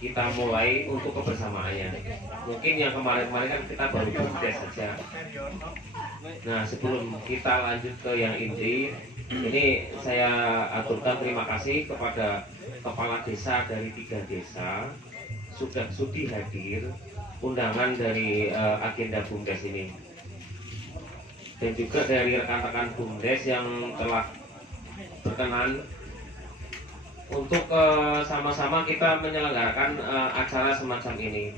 kita mulai untuk kebersamaannya. Mungkin yang kemarin-kemarin kan kita baru BUMDes saja. Nah, sebelum kita lanjut ke yang inti, ini saya aturkan terima kasih kepada kepala desa dari 3 desa sudah sudi hadir undangan dari agenda BUMDes ini, dan juga dari rekan-rekan BUMDes yang telah berkenan untuk sama-sama kita menyelenggarakan acara semacam ini.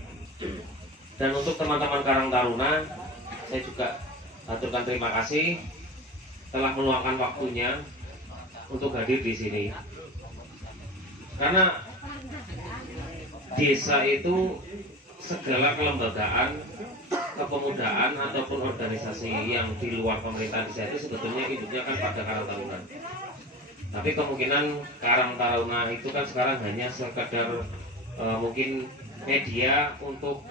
Dan untuk teman-teman Karang Taruna, saya juga aturkan terima kasih telah meluangkan waktunya untuk hadir di sini. Karena desa itu segala kelembagaan, kepemudaan ataupun organisasi yang di luar pemerintah desa itu sebetulnya hidupnya kan pada Karang Taruna. Tapi kemungkinan Karang Taruna itu kan sekarang hanya sekadar mungkin media untuk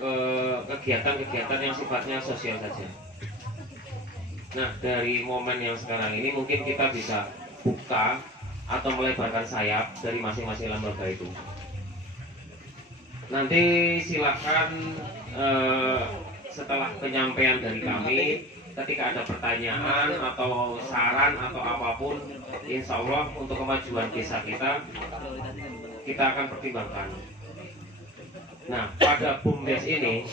kegiatan-kegiatan yang sifatnya sosial saja. Nah, dari momen yang sekarang ini mungkin kita bisa buka atau melebarkan sayap dari masing-masing lembaga itu. Nanti silakan setelah penyampaian dari kami, ketika ada pertanyaan atau saran atau apapun, insya Allah untuk kemajuan desa kita akan pertimbangkan. Nah, pada BUMDes ini,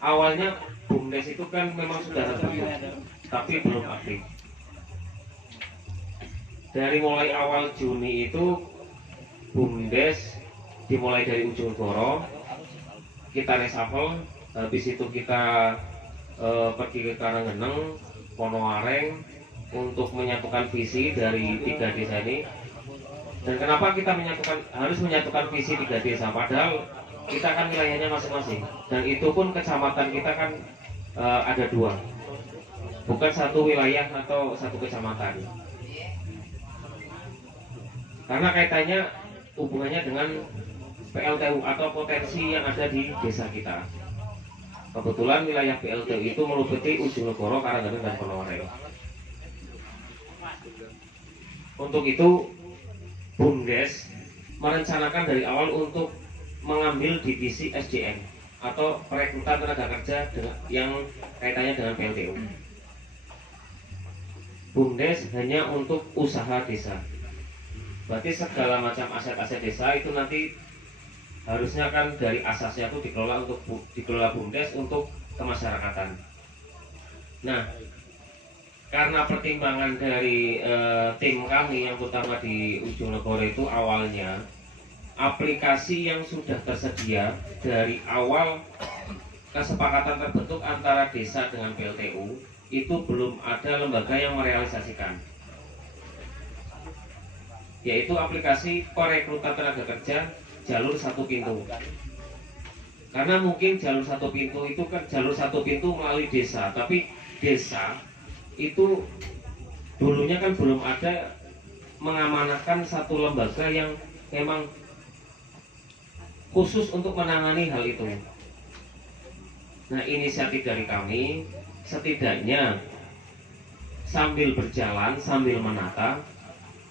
awalnya BUMDes itu kan memang sudah terbentuk, tapi belum aktif. Dari mulai awal Juni itu BUMDes dimulai dari ujung Goro, kita reshuffle, habis itu kita pergi ke Karanggeneng, Ponoareng untuk menyatukan visi dari 3 desa ini. Dan kenapa kita harus menyatukan visi 3 desa? Padahal kita kan wilayahnya masing-masing, dan itu pun kecamatan kita kan ada 2, bukan satu wilayah atau satu kecamatan. Karena kaitannya hubungannya dengan PLTU atau potensi yang ada di desa kita. Kebetulan wilayah PLTU itu meliputi Ujung Negoro, Karanggeneng, dan Ponoareng. Untuk itu BUMDes merencanakan dari awal untuk mengambil divisi SDM atau perekrutan tenaga kerja yang kaitannya dengan PLTU. BUMDes hanya untuk usaha desa. Berarti segala macam aset-aset desa itu nanti harusnya kan dari asasnya itu dikelola BUMDes untuk kemasyarakatan. Nah, karena pertimbangan dari tim kami yang terutama di Ujung Negoro itu awalnya aplikasi yang sudah tersedia dari awal kesepakatan terbentuk antara desa dengan PLTU itu belum ada lembaga yang merealisasikan, yaitu aplikasi perekrutan tenaga kerja jalur 1 pintu. Karena mungkin jalur 1 pintu itu kan jalur 1 pintu melalui desa, tapi desa itu dulunya kan belum ada mengamanahkan satu lembaga yang memang khusus untuk menangani hal itu. Nah, inisiatif dari kami setidaknya sambil berjalan, sambil menata,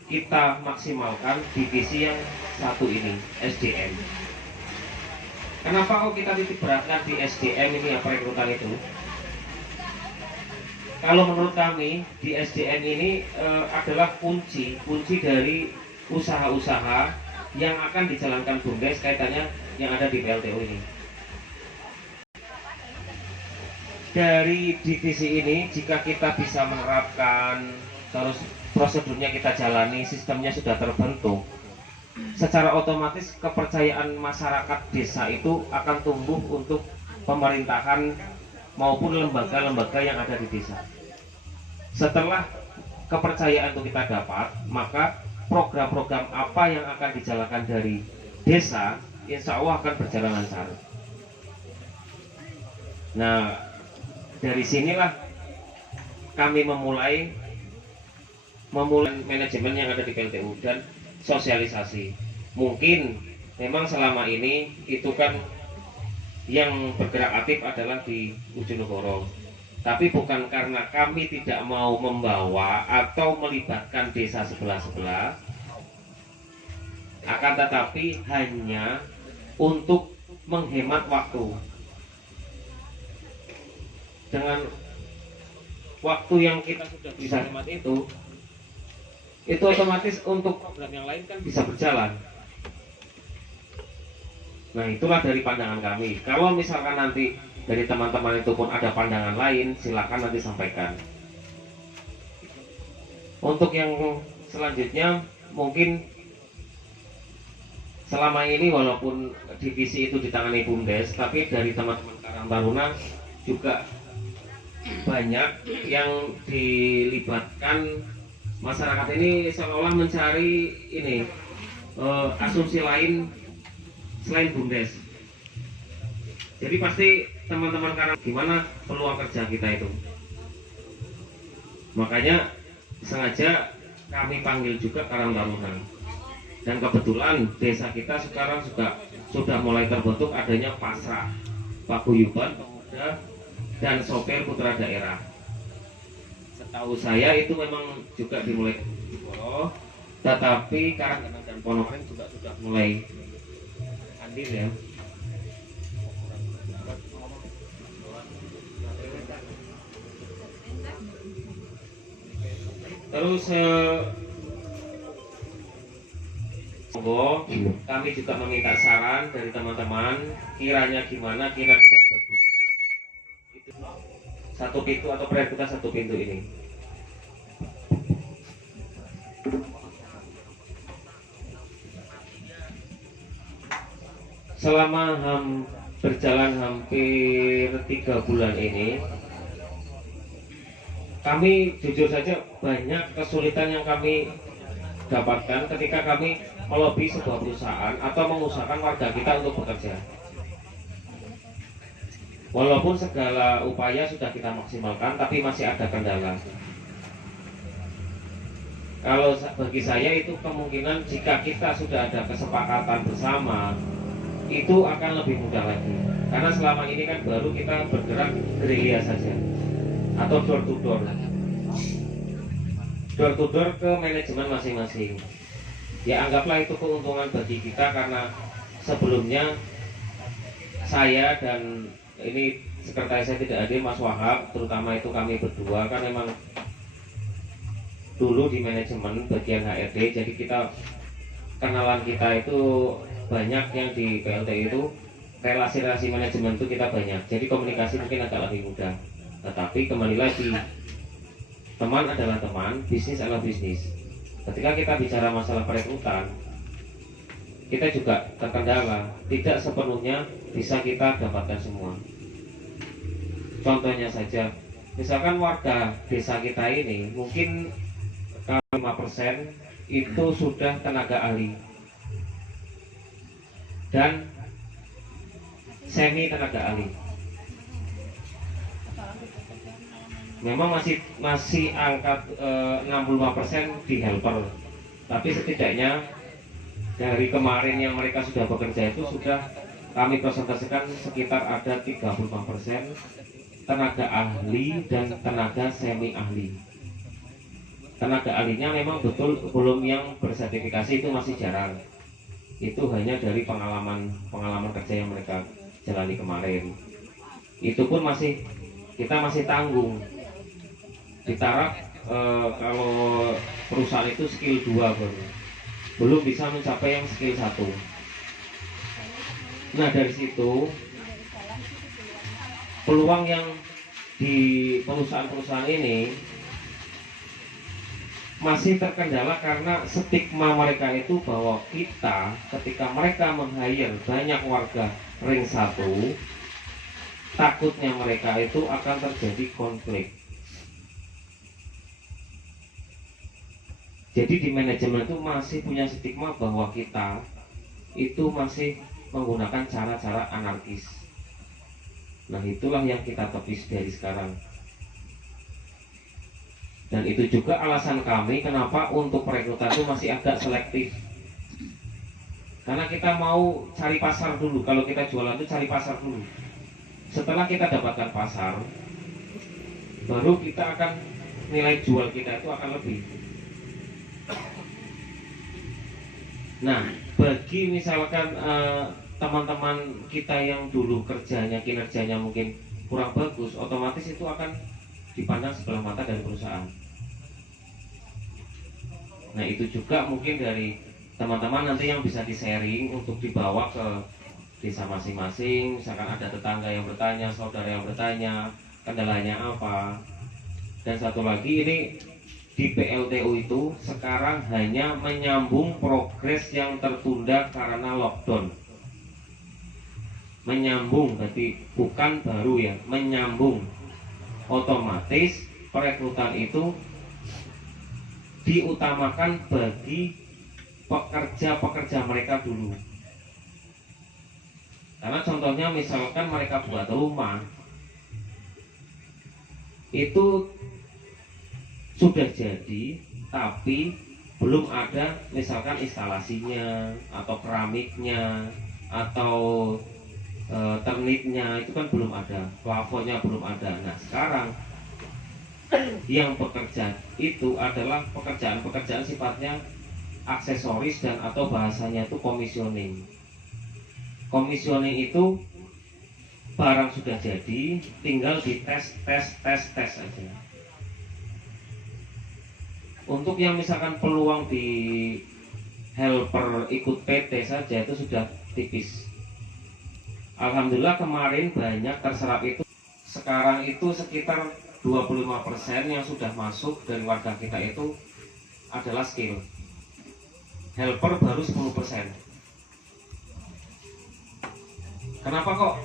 kita maksimalkan divisi yang 1 ini, SDM. Kenapa kok kita titik beratkan di SDM ini ya, perekrutan itu? Kalau menurut kami di SDM ini adalah kunci dari usaha-usaha yang akan dijalankan BUMDes kaitannya yang ada di PLTU ini. Dari divisi ini jika kita bisa menerapkan, terus prosedurnya kita jalani, sistemnya sudah terbentuk, secara otomatis kepercayaan masyarakat desa itu akan tumbuh untuk pemerintahan maupun lembaga-lembaga yang ada di desa. Setelah kepercayaan itu kita dapat, maka program-program apa yang akan dijalankan dari desa insya Allah akan berjalan lancar. Nah, dari sinilah kami memulai manajemen yang ada di PLTU dan sosialisasi. Mungkin memang selama ini itu kan yang bergerak aktif adalah di Ujung Negoro, tapi bukan karena kami tidak mau membawa atau melibatkan desa sebelah-sebelah, akan tetapi hanya untuk menghemat waktu. Dengan waktu yang kita sudah bisa hemat itu otomatis untuk program yang lain kan bisa berjalan. Nah, itulah dari pandangan kami. Kalau misalkan nanti dari teman-teman itu pun ada pandangan lain, silakan nanti sampaikan. Untuk yang selanjutnya, mungkin selama ini walaupun divisi itu ditangani BUMDes, tapi dari teman-teman Karang Taruna juga banyak yang dilibatkan. Masyarakat ini seolah-olah mencari ini asumsi lain selain BUMDes. Jadi pasti teman-teman Karang, gimana peluang kerja kita itu. Makanya sengaja kami panggil juga Karang Taruna. Dan kebetulan desa kita sekarang juga sudah mulai terbentuk adanya pasrah, paguyuban pemuda dan sopir putra daerah. Setahu saya itu memang juga dimulai di Boro, tetapi Karang dan Ponokan juga sudah mulai andil ya. Terus kami juga meminta saran dari teman-teman, kiranya gimana kinerja bagusnya itu satu pintu atau proyek kita satu pintu ini. Selama berjalan hampir 3 bulan ini, kami jujur saja banyak kesulitan yang kami dapatkan ketika kami melobi sebuah perusahaan atau mengusahakan warga kita untuk bekerja. Walaupun segala upaya sudah kita maksimalkan, tapi masih ada kendala. Kalau bagi saya itu kemungkinan jika kita sudah ada kesepakatan bersama, itu akan lebih mudah lagi. Karena selama ini kan baru kita bergerak gerilya saja atau door to door ke manajemen masing-masing. Ya anggaplah itu keuntungan bagi kita, karena sebelumnya saya dan ini sekretaris saya tidak hadir, Mas Wahab, terutama itu kami berdua kan memang dulu di manajemen bagian HRD, jadi kita kenalan kita itu banyak yang di PLT itu relasi-relasi manajemen itu kita banyak, jadi komunikasi mungkin agak lebih mudah. Tetapi kembali lagi, teman adalah teman, bisnis adalah bisnis. Ketika kita bicara masalah perekrutan, kita juga terkendala, tidak sepenuhnya bisa kita dapatkan semua. Contohnya saja, misalkan warga desa kita ini mungkin 5% itu sudah tenaga ahli dan semi tenaga ahli. Memang masih angka 65% di helper, tapi setidaknya dari kemarin yang mereka sudah bekerja itu sudah kami presentasikan sekitar ada 35% tenaga ahli dan tenaga semi ahli. Tenaga ahlinya memang betul belum yang bersertifikasi, itu masih jarang. Itu hanya dari pengalaman kerja yang mereka jalani kemarin. Itu pun kita masih tanggung. Di taraf kalau perusahaan itu skill 2 belum bisa mencapai yang skill 1. Nah dari situ peluang yang di perusahaan-perusahaan ini masih terkendala karena stigma mereka itu bahwa kita ketika mereka meng-hire banyak warga ring 1, takutnya mereka itu akan terjadi konflik. Jadi di manajemen itu masih punya stigma bahwa kita itu masih menggunakan cara-cara anarkis. Nah itulah yang kita tepis dari sekarang. Dan itu juga alasan kami kenapa untuk perekrutan itu masih agak selektif. Karena kita mau cari pasar dulu. Kalau kita jualan itu cari pasar dulu. Setelah kita dapatkan pasar, baru kita akan nilai jual kita itu akan lebih. Nah, bagi misalkan teman-teman kita yang dulu kinerjanya mungkin kurang bagus, otomatis itu akan dipandang sebelah mata dari perusahaan. Nah itu juga mungkin dari teman-teman nanti yang bisa di-sharing untuk dibawa ke desa masing-masing. Misalkan ada tetangga yang bertanya, saudara yang bertanya kendalanya apa. Dan satu lagi, ini di PLTU itu sekarang hanya menyambung progres yang tertunda karena lockdown. Menyambung, berarti bukan baru ya, menyambung. Otomatis perekrutan itu diutamakan bagi pekerja-pekerja mereka dulu. Karena contohnya misalkan mereka buat rumah, itu sudah jadi tapi belum ada misalkan instalasinya atau keramiknya atau ternitnya, itu kan belum ada, plafonnya belum ada. Nah sekarang yang bekerja itu adalah pekerjaan-pekerjaan sifatnya aksesoris dan atau bahasanya itu komisioning. Komisioning itu barang sudah jadi, tinggal dites aja. Untuk yang misalkan peluang di helper ikut PT saja itu sudah tipis. Alhamdulillah kemarin banyak terserap itu. Sekarang itu sekitar 25% yang sudah masuk dari warga kita itu adalah skill. Helper baru 10%. Kenapa kok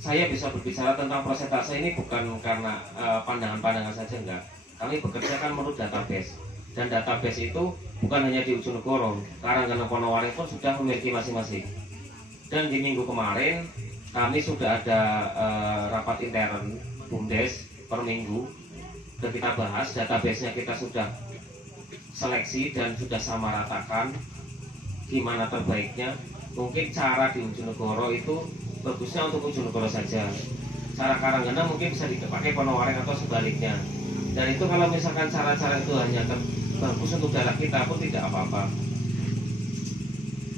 saya bisa berbicara tentang persentase ini? Bukan karena pandangan-pandangan saja, enggak. Kami bekerja kan menurut database, dan database itu bukan hanya di Ujonegoro, Karanggeneng Ponowaring pun sudah memiliki masing-masing. Dan di minggu kemarin kami sudah ada rapat intern BUMDes per minggu, dan kita bahas database-nya, kita sudah seleksi dan sudah sama ratakan gimana terbaiknya. Mungkin cara di Ujonegoro itu bagusnya untuk Ujonegoro saja, cara Karanggeneng mungkin bisa dipakai Ponowaring atau sebaliknya. Dan itu kalau misalkan cara-cara itu hanya bagus untuk daerah kita pun tidak apa-apa.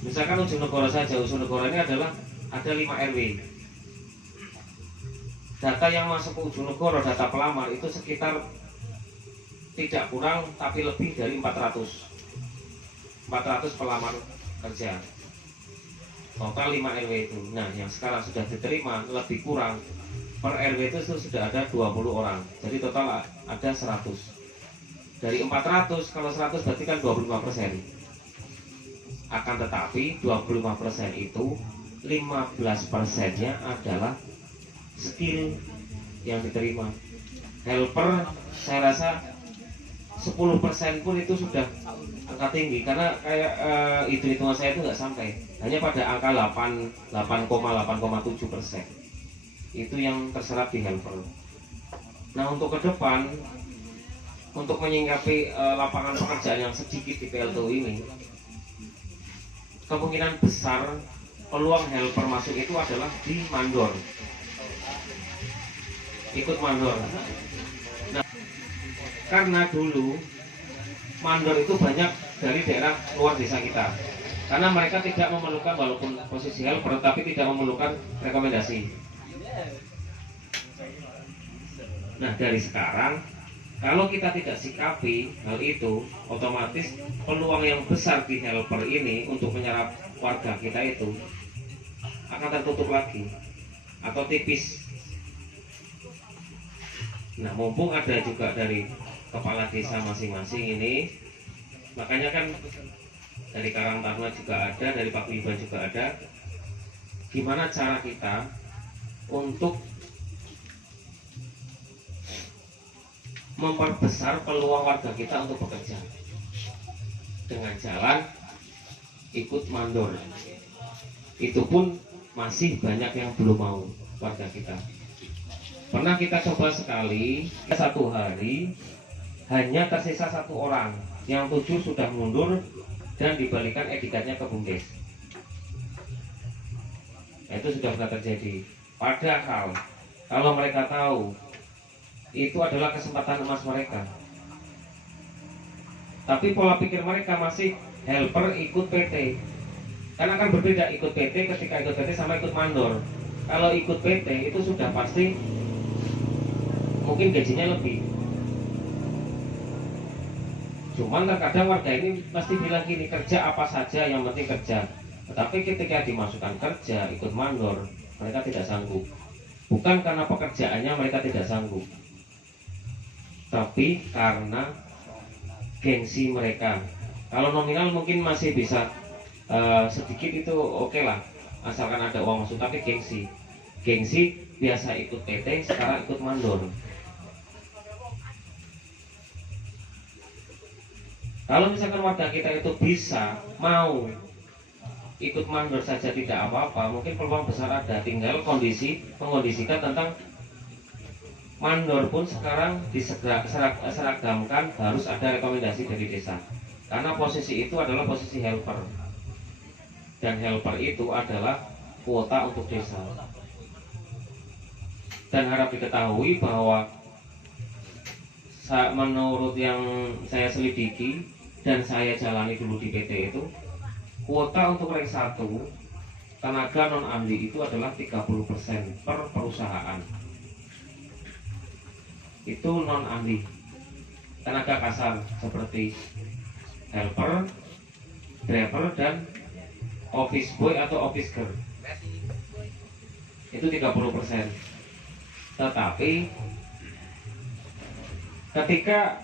Misalkan Ujonegoro saja, Ujonegoro ini adalah ada 5 RW. Data yang masuk ke Ujonegoro, data pelamar itu sekitar tidak kurang tapi lebih dari 400 pelamar kerja. Total 5 RW itu. Nah yang sekarang sudah diterima lebih kurang, per RW itu sudah ada 20 orang. Jadi total ada 100. Dari 400, kalau 100 berarti kan 25%. Akan tetapi 25% itu 15%-nya adalah skill yang diterima. Helper saya rasa 10% pun itu sudah angka tinggi, karena kayak hitungan saya itu nggak sampai, hanya pada angka 8,7%. Itu yang terserap di helper. Nah untuk ke depan, untuk menyingkapi lapangan pekerjaan yang sedikit di PLTU ini, kemungkinan besar peluang helper masuk itu adalah di mandor, ikut mandor. Nah, karena dulu mandor itu banyak dari daerah luar desa kita, karena mereka tidak memerlukan, walaupun posisi helper tapi tidak memerlukan rekomendasi. Nah dari sekarang, kalau kita tidak sikapi hal itu, otomatis peluang yang besar di helper ini untuk menyerap warga kita itu akan tertutup lagi atau tipis. Nah mumpung ada juga dari kepala desa masing-masing ini, makanya kan dari Karang Taruna juga ada, dari Pak Iban juga ada, gimana cara kita untuk memperbesar peluang warga kita untuk bekerja dengan jalan ikut mandor. Itu pun masih banyak yang belum mau warga kita. Pernah kita coba sekali, satu hari hanya tersisa 1 orang, yang 7 sudah mundur dan dibalikan edikatnya ke BUMDes. Itu sudah pernah terjadi. Padahal kalau mereka tahu itu adalah kesempatan emas mereka, tapi pola pikir mereka masih helper ikut PT. Karena kan berbeda ikut PT ketika ikut PT sama ikut mandor. Kalau ikut PT itu sudah pasti mungkin gajinya lebih. Cuman terkadang warga ini pasti bilang gini, kerja apa saja yang penting kerja. Tetapi ketika dimasukkan kerja ikut mandor, mereka tidak sanggup. Bukan karena pekerjaannya mereka tidak sanggup, tapi karena gengsi mereka. Kalau nominal mungkin masih bisa sedikit itu oke lah, asalkan ada uang masuk. Tapi gengsi biasa ikut PT, sekarang ikut mandor. Kalau misalkan warga kita itu bisa mau ikut mandor saja tidak apa-apa, mungkin peluang besar ada. Tinggal mengondisikan tentang mandor pun sekarang diseragamkan harus ada rekomendasi dari desa. Karena posisi itu adalah posisi helper, dan helper itu adalah kuota untuk desa. Dan harap diketahui bahwa menurut yang saya selidiki dan saya jalani dulu di PT itu, kuota untuk rank 1 tenaga non ahli itu adalah 30% per perusahaan. Itu non ahli. Tenaga kasar seperti helper, driver, dan office boy atau office girl. Itu 30%. Tetapi ketika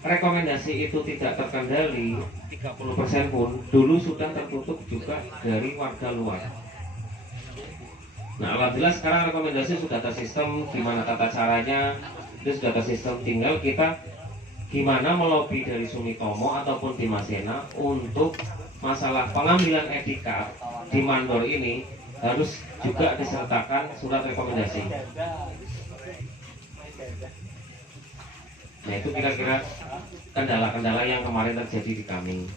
rekomendasi itu tidak terkendali, 30% pun dulu sudah tertutup juga dari warga luar. Nah, alhamdulillah sekarang rekomendasi sudah tersistem, gimana tata caranya itu sudah tersistem. Tinggal kita gimana melobi dari Sumitomo ataupun di Masena untuk masalah pengambilan etikat di mandor ini harus juga disertakan surat rekomendasi. Nah, itu kira-kira kendala-kendala yang kemarin terjadi di kami.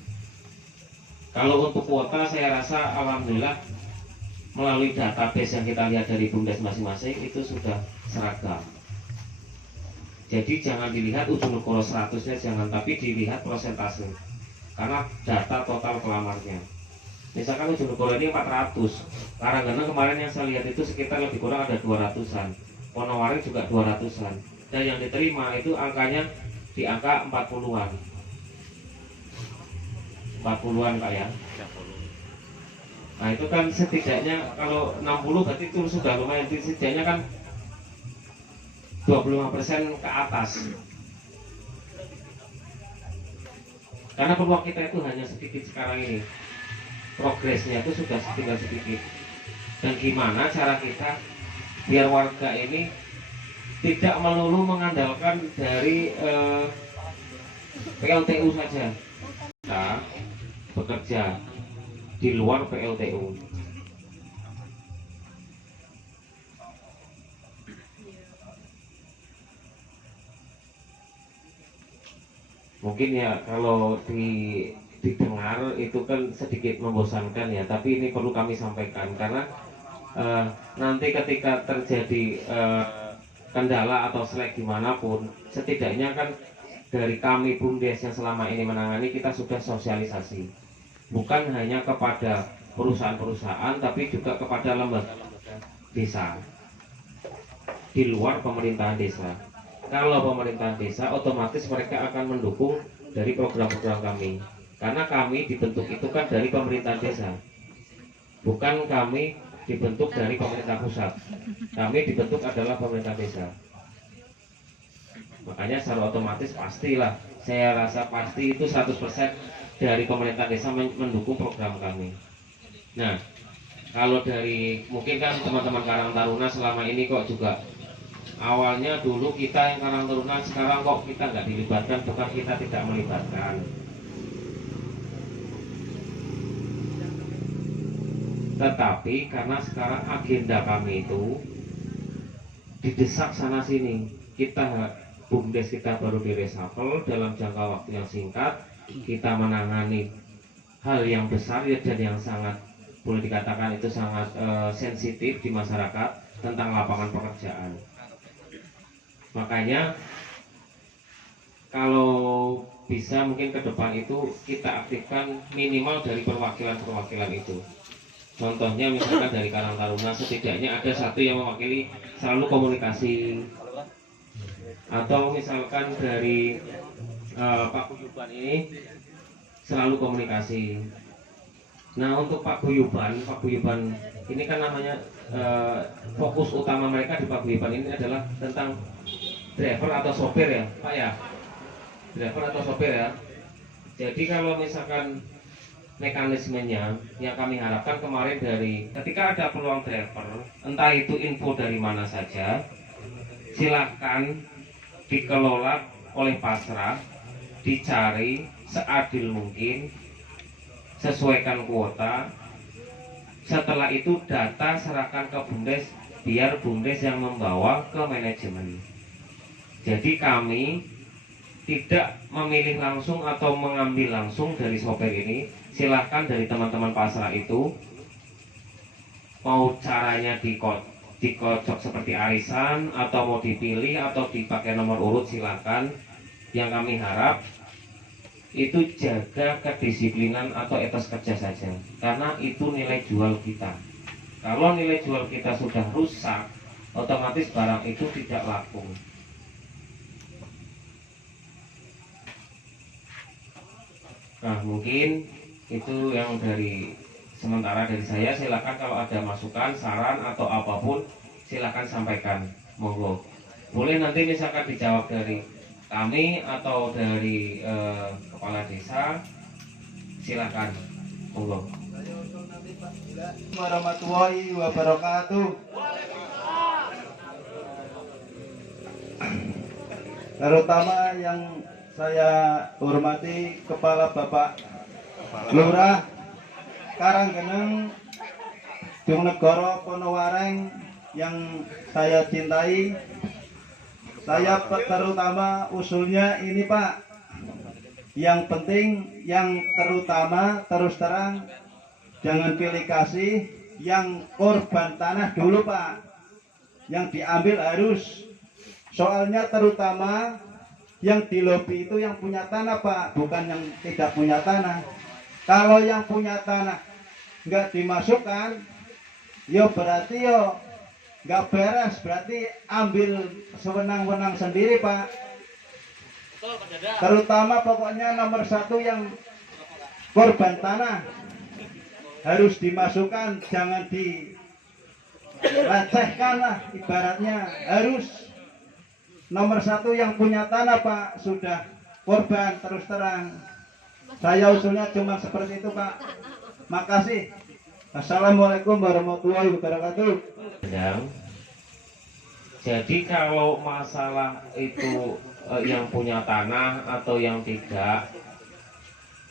Kalau untuk kuota, saya rasa alhamdulillah melalui database yang kita lihat dari BUMDes masing-masing itu sudah seragam. Jadi jangan dilihat ujung ukuro 100-nya, jangan, tapi dilihat persentase. Karena data total pelamarnya. Misalkan ujung ukuro ini 400, Karanggeneng kemarin yang saya lihat itu sekitar lebih kurang ada 200-an, Ponowaring juga 200-an. Dan yang diterima itu angkanya di angka 40-an. 40-an Pak ya. Nah, itu kan setidaknya kalau 60 berarti itu sudah lumayan, setidaknya kan 25% ke atas. Karena peluang kita itu hanya sedikit sekarang ini. Progresnya itu sudah tinggal sedikit. Dan gimana cara kita biar warga ini tidak melulu mengandalkan dari PLTU saja. Kita bekerja di luar PLTU. Mungkin ya kalau didengar itu kan sedikit membosankan ya, tapi ini perlu kami sampaikan karena nanti ketika terjadi kendala atau selek dimanapun, setidaknya kan dari kami BUMDes yang selama ini menangani, kita sudah sosialisasi, bukan hanya kepada perusahaan-perusahaan, tapi juga kepada lembaga-lembaga desa di luar pemerintahan desa. Kalau pemerintahan desa, otomatis mereka akan mendukung dari program-program kami, karena kami dibentuk itu kan dari pemerintahan desa, bukan kami dibentuk dari pemerintah pusat. Kami dibentuk adalah pemerintah desa. Makanya secara otomatis pastilah, saya rasa pasti itu 100% dari pemerintah desa mendukung program kami. Nah, kalau dari mungkin kan teman-teman Karang Taruna selama ini kok juga awalnya dulu kita yang Karang Taruna, sekarang kok kita nggak dilibatkan, bukan kita tidak melibatkan. Tetapi karena sekarang agenda kami itu didesak sana sini, kita BUMDes kita baru direshuffle dalam jangka waktu yang singkat, kita menangani hal yang besar ya, dan yang sangat boleh dikatakan itu sangat sensitif di masyarakat tentang lapangan pekerjaan. Makanya kalau bisa mungkin ke depan itu kita aktifkan minimal dari perwakilan-perwakilan itu. Contohnya misalkan dari Karang Taruna setidaknya ada satu yang mewakili selalu komunikasi, atau misalkan dari Pak Guyuban ini selalu komunikasi. Nah untuk Pak Guyuban ini kan namanya fokus utama mereka di Pak Guyuban ini adalah tentang driver atau sopir ya Pak ya, driver atau sopir ya. Jadi kalau misalkan mekanismenya yang kami harapkan kemarin dari ketika ada peluang driver, entah itu info dari mana saja, silakan dikelola oleh pasrah, dicari seadil mungkin, sesuaikan kuota. Setelah itu data serahkan ke Bumdes, biar Bumdes yang membawa ke manajemen. Jadi kami tidak memilih langsung atau mengambil langsung dari sopir ini. Silahkan dari teman-teman pasrah itu mau caranya dikocok seperti arisan, atau mau dipilih atau dipakai nomor urut, silahkan. Yang kami harap itu jaga kedisiplinan atau etos kerja saja, karena itu nilai jual kita. Kalau nilai jual kita sudah rusak, otomatis barang itu tidak laku. Nah mungkin itu yang dari sementara dari saya. Silakan kalau ada masukan, saran atau apapun silakan sampaikan, monggo. Boleh nanti misalkan dijawab dari kami atau dari kepala desa, silakan, monggo. Warahmatullahi wabarakatuh. Terutama yang saya hormati Kepala Bapak Lurah Karanggeneng Jongnegoro Ponowareng yang saya cintai. Saya terutama usulnya ini Pak, yang penting, yang terutama terus terang jangan pilih kasih, yang korban tanah dulu Pak, yang diambil harus. Soalnya terutama yang di lobi itu yang punya tanah Pak, bukan yang tidak punya tanah. Kalau yang punya tanah nggak dimasukkan, yo berarti yo nggak beres, berarti ambil sewenang-wenang sendiri Pak. Terutama pokoknya nomor satu yang korban tanah harus dimasukkan, jangan dilecehkan lah, ibaratnya harus nomor satu yang punya tanah Pak, sudah korban terus terang. Saya usulnya cuma seperti itu Pak. Makasih. Assalamualaikum warahmatullahi wabarakatuh. Jadi kalau masalah itu yang punya tanah atau yang tidak,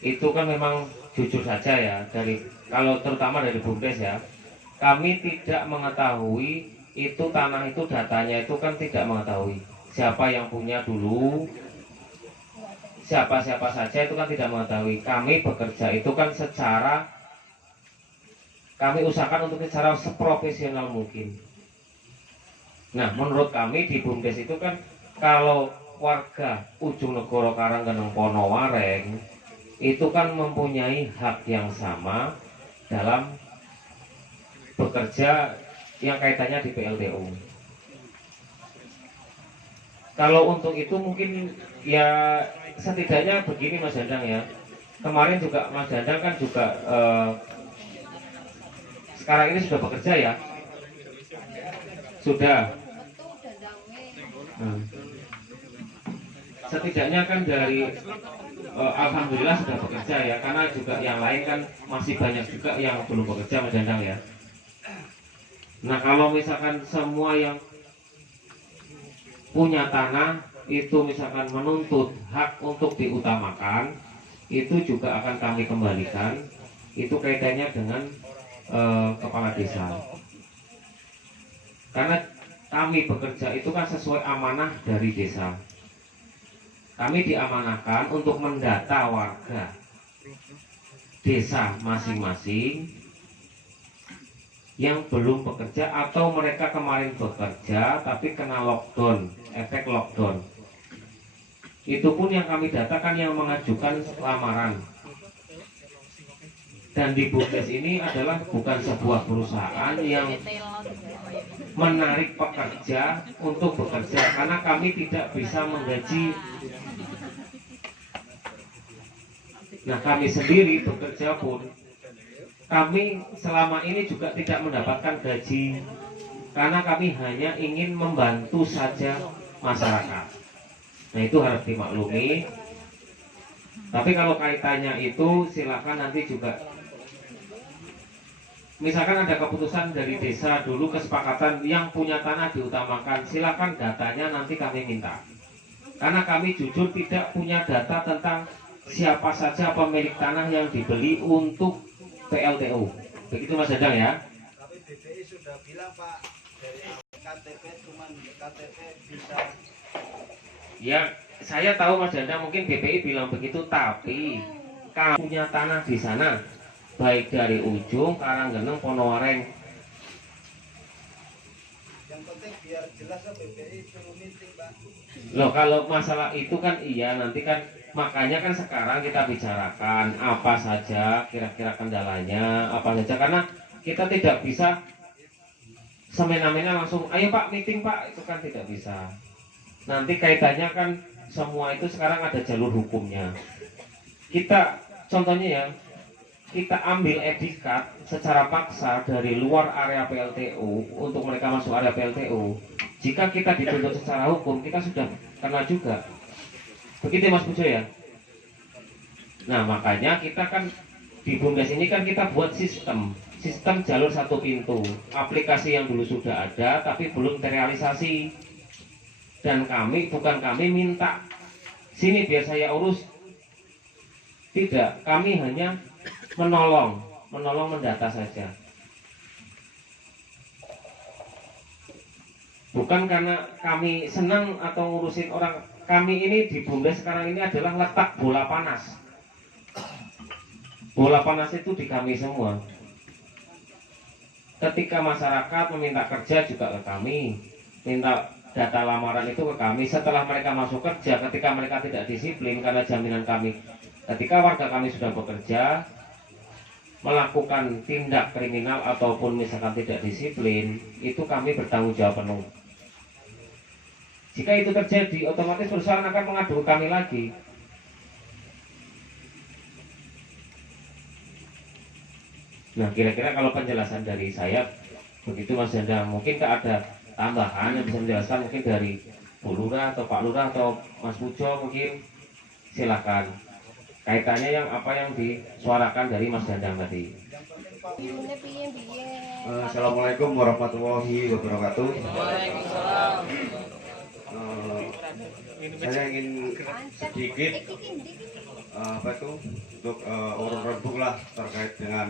itu kan memang jujur saja ya, dari kalau terutama dari Bumdes ya, kami tidak mengetahui itu tanah itu, datanya itu kan tidak mengetahui siapa yang punya dulu, siapa saja itu kan tidak mengetahui. Kami bekerja itu kan secara, kami usahakan untuk secara seprofesional mungkin. Nah menurut kami di Bumdes itu kan, kalau warga Ujung Negoro Karanggeneng Ponowareng itu kan mempunyai hak yang sama dalam bekerja yang kaitannya di PLTU. Kalau untuk itu mungkin ya setidaknya begini Mas Dandang ya, kemarin juga Mas Dandang kan juga sekarang ini sudah bekerja ya, sudah. Setidaknya kan dari alhamdulillah sudah bekerja ya, karena juga yang lain kan masih banyak juga yang belum bekerja Mas Dandang ya. Nah kalau misalkan semua yang punya tanah itu misalkan menuntut hak untuk diutamakan, itu juga akan kami kembalikan. Itu kaitannya dengan kepala desa, karena kami bekerja itu kan sesuai amanah dari desa. Kami diamanahkan untuk mendata warga desa masing-masing yang belum bekerja atau mereka kemarin bekerja tapi kena lockdown, efek lockdown. Itu pun yang kami datakan yang mengajukan lamaran. Dan di BUMDes ini adalah bukan sebuah perusahaan yang menarik pekerja untuk bekerja, karena kami tidak bisa menggaji. Nah, kami sendiri bekerja pun kami selama ini juga tidak mendapatkan gaji, karena kami hanya ingin membantu saja masyarakat. Nah, itu harus dimaklumi. Tapi kalau kaitannya itu silakan nanti juga, misalkan ada keputusan dari desa dulu kesepakatan yang punya tanah diutamakan, silakan datanya nanti kami minta. Karena kami jujur tidak punya data tentang siapa saja pemilik tanah yang dibeli untuk PLTU. Begitu Mas Dadang ya. Tapi BPI sudah bilang Pak, dari KTP cuman KTP bisa. Ya, saya tahu Mas Dadang mungkin BPI bilang begitu, tapi kamu punya tanah di sana, baik dari ujung Karanggeneng, Ponowareng. Yang penting biar jelas BPI suruh meeting Pak. Loh, kalau masalah itu kan iya, nanti kan makanya kan sekarang kita bicarakan apa saja kira-kira kendalanya, apa saja, karena kita tidak bisa semena-mena langsung ayo Pak meeting Pak, itu kan tidak bisa. Nanti kaitannya kan semua itu sekarang ada jalur hukumnya. Kita contohnya ya, kita ambil etikat secara paksa dari luar area PLTU untuk mereka masuk area PLTU. Jika kita dituntut secara hukum, kita sudah kena juga. Begitu Mas Pujo ya. Nah, makanya kita kan di BUMDes ini kan kita buat sistem jalur satu pintu, aplikasi yang dulu sudah ada tapi belum terrealisasi. Dan bukan kami minta sini biar saya urus, tidak, kami hanya menolong mendata saja. Bukan karena kami senang atau ngurusin orang. Kami ini di BUMDes sekarang ini adalah letak bola panas. Bola panas itu di kami semua. Ketika masyarakat meminta kerja juga ke kami, minta data lamaran itu ke kami. Setelah mereka masuk kerja, ketika mereka tidak disiplin, karena jaminan kami, ketika warga kami sudah bekerja melakukan tindak kriminal ataupun misalkan tidak disiplin, itu kami bertanggung jawab penuh. Jika itu terjadi, otomatis perusahaan akan mengadu ke kami lagi. Nah, kira-kira kalau penjelasan dari saya begitu Mas Janda. Mungkin ada tambahan yang bisa menjelaskan mungkin dari Bu Lurah atau Pak Lurah atau Mas Pujo, mungkin silakan. Kaitannya yang apa yang disuarakan dari Mas Dandang tadi. Assalamualaikum warahmatullahi wabarakatuh. Saya ingin sedikit untuk urun rembuk lah terkait dengan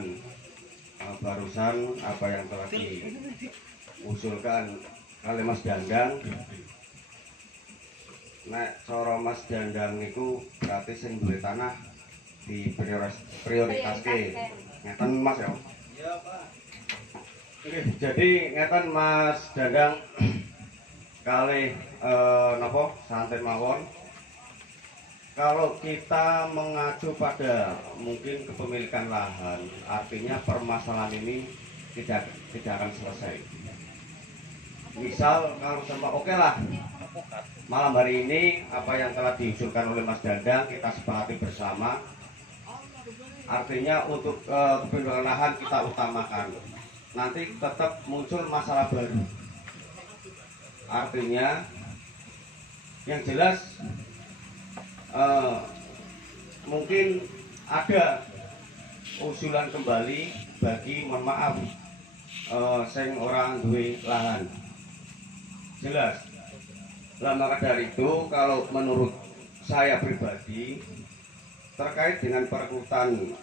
barusan apa yang telah diusulkan oleh Mas Dandang. Nek cara Mas Dandang niku berarti sing duwe tanah di prioritaske. Ngeten Mas ya. Iya Pak. Oke, jadi ngeten Mas Dandang kalih napa santen mawon. Kalau kita mengacu pada mungkin kepemilikan lahan, artinya permasalahan ini tidak akan selesai. Misal kalau sama oke lah, malam hari ini apa yang telah diusulkan oleh Mas Dandang kita sepakati bersama. Artinya untuk kepemilikan lahan kita utamakan. Nanti tetap muncul masalah baru. Artinya yang jelas mungkin ada usulan kembali bagi mohon maaf sing orang duwe lahan. Jelas. Lah maka dari itu kalau menurut saya pribadi terkait dengan perekrutan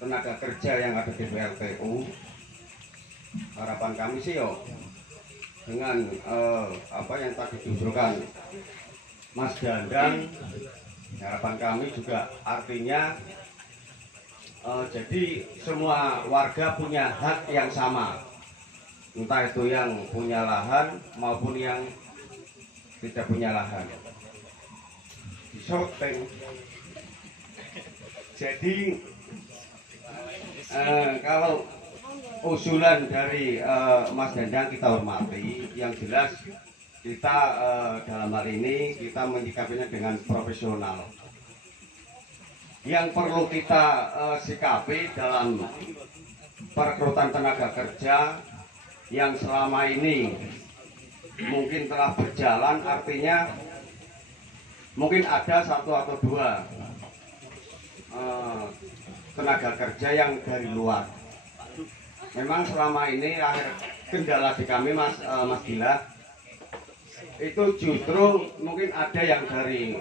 tenaga kerja yang ada di PLTU, harapan kami sih yo dengan apa yang tadi diusulkan Mas Dandang, harapan kami juga artinya jadi semua warga punya hak yang sama, entah itu yang punya lahan maupun yang tidak punya lahan. syuting. Jadi kalau usulan dari Mas Dandang kita hormati. Yang jelas kita dalam hal ini kita menyikapinya dengan profesional. Yang perlu kita sikapi dalam perekrutan tenaga kerja yang selama ini mungkin telah berjalan, artinya mungkin ada satu atau dua tenaga kerja yang dari luar. Memang selama ini kendala di kami Mas Gila itu justru mungkin ada yang dari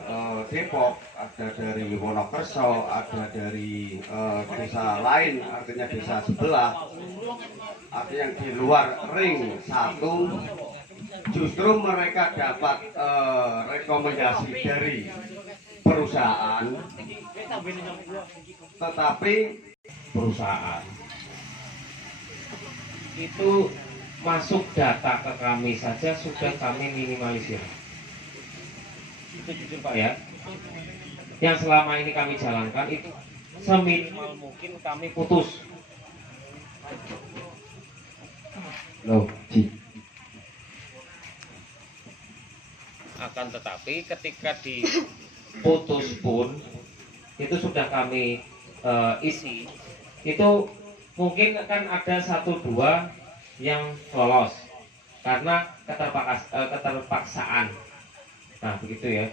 Depok, ada dari Wonokerso, ada dari desa lain, artinya desa sebelah, ada yang di luar ring 1. Justru mereka dapat rekomendasi dari perusahaan, tetapi Perusahaan itu masuk data ke kami saja sudah kami minimalisir. Itu jujur Pak ya. Yang selama ini kami jalankan itu seminimal mungkin kami putus. Loh, akan tetapi ketika diputus pun itu sudah kami isi, itu mungkin akan ada 1-2 yang lolos karena keterpaksaan. Nah begitu ya,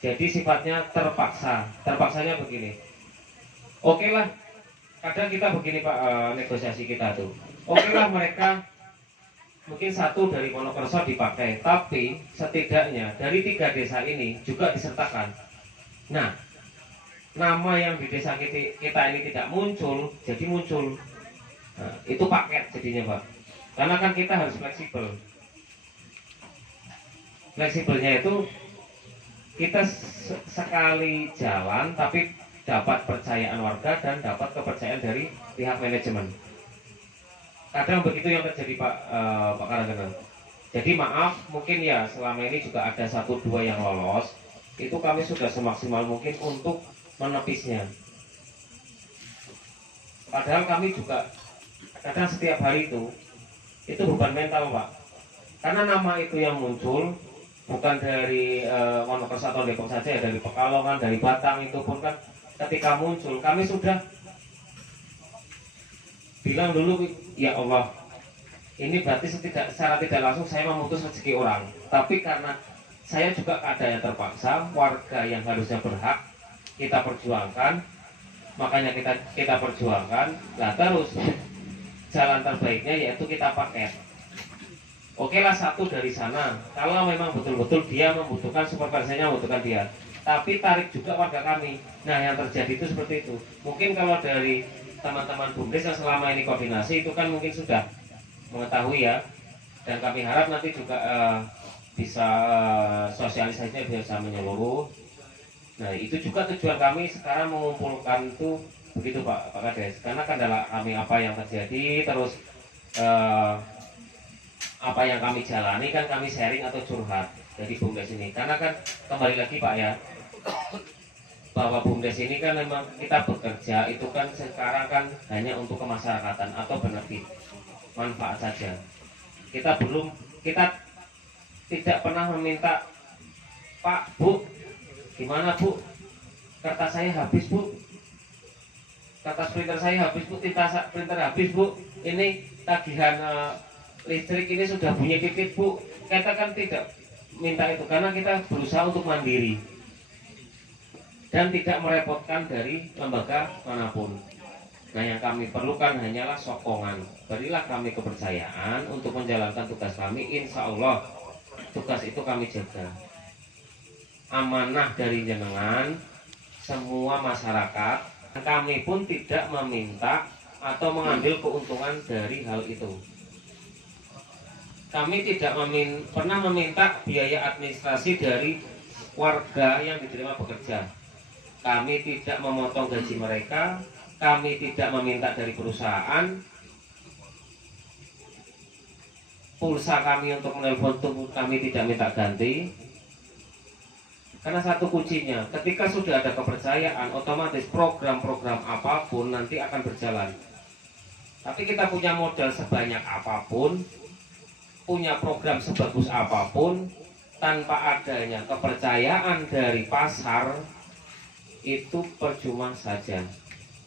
jadi sifatnya terpaksa. Terpaksanya begini, oke lah, kadang kita begini Pak, negosiasi kita tuh, oke lah mereka mungkin 1 dari Wonokerso dipakai, tapi setidaknya dari 3 desa ini juga disertakan. Nah, nama yang di desa kita ini tidak muncul, jadi muncul. Nah, itu paket jadinya Pak. Karena kan kita harus fleksibel. Fleksibelnya itu kita sekali jalan tapi dapat percayaan warga dan dapat kepercayaan dari pihak manajemen. Kadang begitu yang terjadi Pak Karangana. Jadi maaf, mungkin ya selama ini juga ada 1-2 yang lolos. Itu kami sudah semaksimal mungkin untuk menepisnya. Padahal kami juga kadang setiap hari itu bukan mental Pak. Karena nama itu yang muncul bukan dari Wonokerso atau Depok saja ya, dari Pekalongan, dari Batang, itu pun kan ketika muncul kami sudah bilang dulu, ya Allah, ini berarti secara tidak langsung saya memutus rezeki orang. Tapi karena saya juga ada yang terpaksa, warga yang harusnya berhak kita perjuangkan, makanya kita perjuangkan. Nah terus jalan terbaiknya yaitu kita pakai. Oke lah 1 dari sana, kalau memang betul-betul dia membutuhkan, supervisornya membutuhkan dia, tapi tarik juga warga kami. Nah yang terjadi itu seperti itu. Mungkin kalau dari teman-teman BUMDes yang selama ini koordinasi itu kan mungkin sudah mengetahui ya, dan kami harap nanti juga bisa sosialisasinya bisa menyeluruh. Nah itu juga tujuan kami sekarang mengumpulkan itu begitu Pak Kades, karena kendala kami apa yang terjadi, terus apa yang kami jalani kan kami sharing atau curhat dari BUMDes ini. Karena kan kembali lagi Pak ya, bahwa BUMDes ini kan memang kita bekerja itu kan sekarang kan hanya untuk kemasyarakatan atau benefit, manfaat saja. Kita tidak pernah meminta, Pak, Bu, gimana Bu, kertas saya habis Bu, kertas printer saya habis Bu, tinta printer habis Bu, ini tagihan listrik ini sudah bunyi pipit Bu. Kita kan tidak minta itu karena kita berusaha untuk mandiri dan tidak merepotkan dari lembaga manapun. Nah yang kami perlukan hanyalah sokongan. Berilah kami kepercayaan untuk menjalankan tugas kami. Insya Allah tugas itu kami jaga. Amanah dari jenengan semua masyarakat. Kami pun tidak meminta atau mengambil keuntungan dari hal itu. Kami tidak pernah meminta biaya administrasi dari warga yang diterima bekerja. Kami tidak memotong gaji mereka. Kami tidak meminta dari perusahaan. Pulsa kami untuk menelpon tuh kami tidak minta ganti. Karena satu kuncinya, ketika sudah ada kepercayaan, otomatis program-program apapun nanti akan berjalan. Tapi kita punya modal sebanyak apapun, punya program sebagus apapun, tanpa adanya kepercayaan dari pasar, itu percuma saja.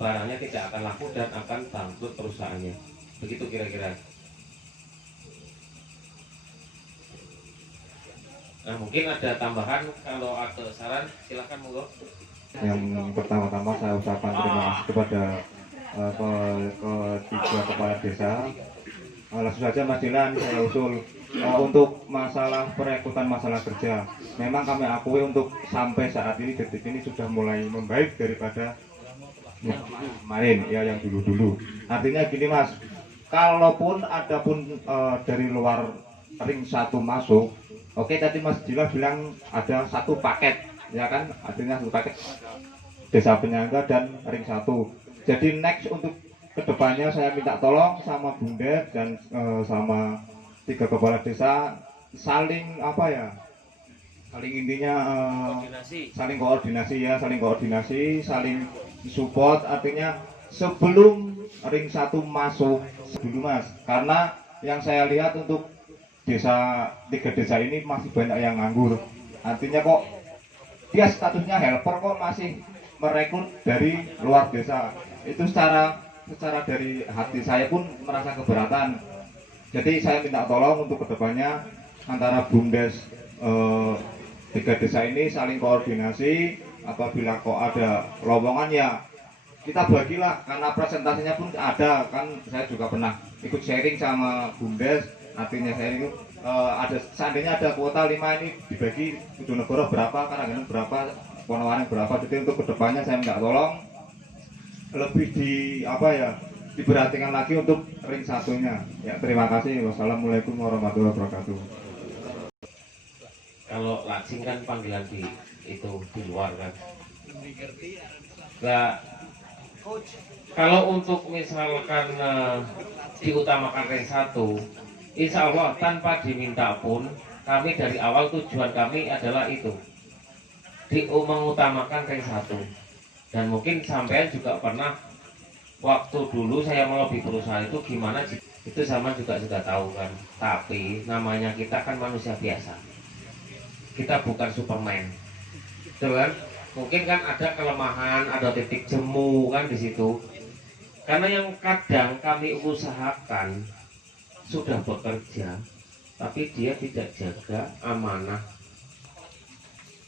Barangnya tidak akan laku dan akan bangkrut perusahaannya. Begitu kira-kira. Nah, mungkin ada tambahan, kalau ada saran silakan monggo. Yang pertama-tama saya ucapkan terima kasih kepada ketiga kepala desa. Langsung saja Mas Dilan saya usul untuk masalah perekrutan masalah kerja. Memang kami akui untuk sampai saat ini detik ini sudah mulai membaik daripada kemarin ya yang dulu-dulu. Artinya gini Mas, kalaupun ada pun dari luar ring 1 masuk, oke, tadi Mas Dila bilang ada satu paket, ya kan? Artinya satu paket desa penyangga dan ring 1. Jadi next untuk kedepannya saya minta tolong sama Bunda dan sama 3 kepala desa saling apa ya? Saling intinya saling koordinasi, saling support. Artinya sebelum ring 1 masuk dulu Mas, karena yang saya lihat untuk desa 3 desa ini masih banyak yang nganggur. Artinya kok dia statusnya helper kok masih merekrut dari luar desa. Itu secara dari hati saya pun merasa keberatan. Jadi saya minta tolong untuk kedepannya antara BUMDes 3 desa ini saling koordinasi. Apabila kok ada lowongan ya kita bagilah, karena presentasinya pun ada kan. Saya juga pernah ikut sharing sama BUMDes. Artinya saya itu ada seandainya ada kuota 5 ini dibagi Bojonegoro berapa, Karanganyar berapa, Wonowaring berapa. Jadi untuk kedepannya saya minta tolong lebih diperhatikan lagi untuk ring 1-nya. Ya, terima kasih. Wassalamualaikum warahmatullahi wabarakatuh. Kalau lajing kan panggilan di luar kan. Nah, kalau untuk misalkan diutamakan ring 1, insya Allah tanpa diminta pun, kami dari awal tujuan kami adalah itu, mengutamakan ring 1. Dan mungkin sampean juga pernah, waktu dulu saya melobi perusahaan itu gimana, itu zaman juga sudah tahu kan. Tapi namanya kita kan manusia biasa, kita bukan Superman, betul kan? Mungkin kan ada kelemahan, ada titik jemu kan di situ. Karena yang kadang kami usahakan sudah bekerja, tapi dia tidak jaga amanah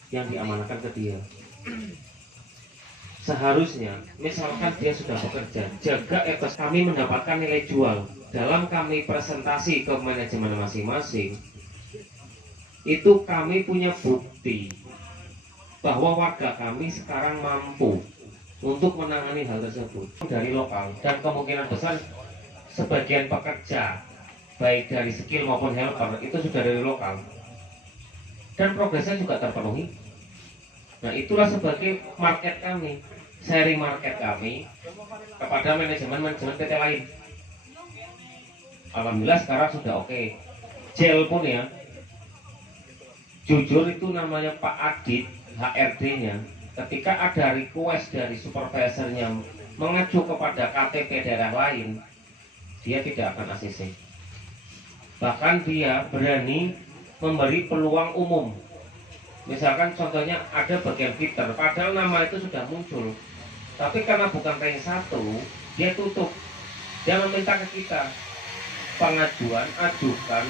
yang diamanahkan ke dia. Seharusnya, misalkan dia sudah bekerja, jaga etos kami mendapatkan nilai jual. Dalam kami presentasi ke manajemen masing-masing, itu kami punya bukti bahwa warga kami sekarang mampu untuk menangani hal tersebut dari lokal. Dan kemungkinan besar sebagian pekerja baik dari skill maupun helper itu sudah dari lokal, dan progresnya juga terpenuhi. Nah, itulah sebagai market kami, sharing market kami kepada manajemen PT lain. Alhamdulillah sekarang sudah oke. Gel pun ya, jujur itu namanya Pak Adit, HRD-nya, ketika ada request dari supervisornya mengacu kepada KTP daerah lain, dia tidak akan ACC. Bahkan dia berani memberi peluang umum. Misalkan contohnya ada bagian fitter, padahal nama itu sudah muncul, tapi karena bukan ring 1, dia tutup. Dia meminta ke kita pengajuan, ajukan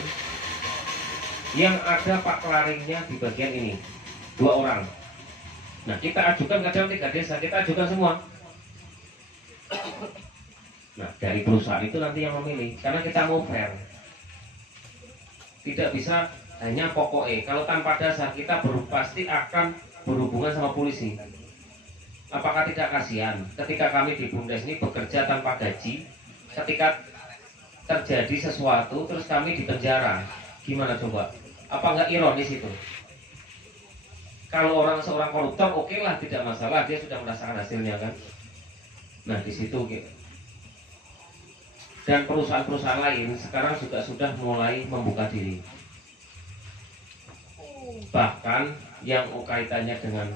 yang ada pak kelaringnya di bagian ini, 2 orang. Nah, kita ajukan kadang 3 desa, kita ajukan semua. Nah, dari perusahaan itu nanti yang memilih, karena kita mau fair. Tidak bisa hanya pokoknya. Kalau tanpa dasar kita pasti akan berhubungan sama polisi. Apakah tidak kasihan ketika kami di BUMDes ini bekerja tanpa gaji, ketika terjadi sesuatu terus kami dipenjara? Gimana coba? Apa nggak ironis itu? Kalau seorang koruptor oke lah, tidak masalah, dia sudah merasakan hasilnya kan. Nah, di situ gitu. Dan perusahaan-perusahaan lain sekarang juga sudah mulai membuka diri. Bahkan yang kaitannya dengan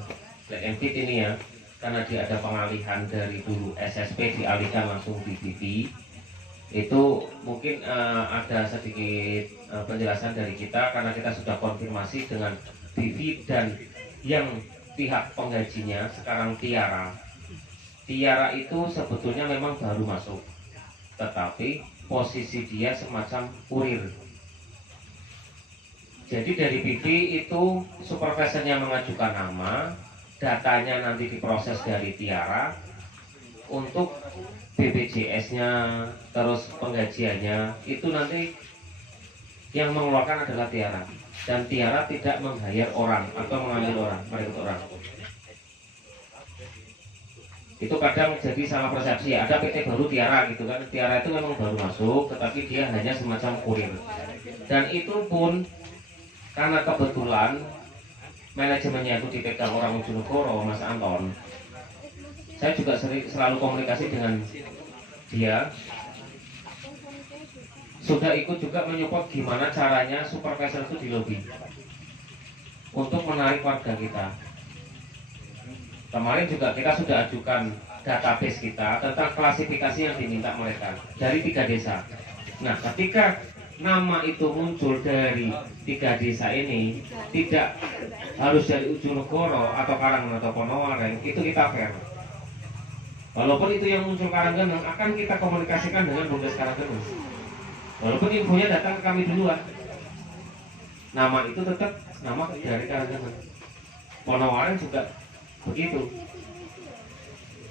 Black Fit ini ya, karena dia ada pengalihan dari dulu SSP dialihkan langsung di TV. Itu mungkin ada sedikit penjelasan dari kita karena kita sudah konfirmasi dengan TV dan yang pihak penggajinya sekarang Tiara. Tiara itu sebetulnya memang baru masuk, tetapi posisi dia semacam kurir. Jadi dari PV itu supervisornya mengajukan nama, datanya nanti diproses dari Tiara untuk BPJS-nya, terus penggajiannya itu nanti yang mengeluarkan adalah Tiara, dan Tiara tidak meng-hire orang atau mengambil orang, merekrut orang. Itu kadang jadi salah persepsi ya, ada PT baru Tiara gitu kan. Tiara itu memang baru masuk, tetapi dia hanya semacam kurir, dan itu pun karena kebetulan manajemennya itu dipegang orang Bojonegoro, Mas Anton. Saya juga selalu komunikasi dengan dia. Sudah ikut juga menyupport gimana caranya supervisor itu di lobi untuk menarik warga kita. Kemarin juga kita sudah ajukan database kita tentang klasifikasi yang diminta mereka dari 3 desa. Nah, ketika nama itu muncul dari 3 desa ini, tidak harus dari Bojonegoro atau Karanggeneng atau Ponowareng, itu kita fair. Walaupun itu yang muncul Karanggeneng, akan kita komunikasikan dengan Bumdes Karanggeneng. Walaupun infonya datang ke kami duluan, nama itu tetap nama dari Karanggeneng. Ponowareng juga begitu.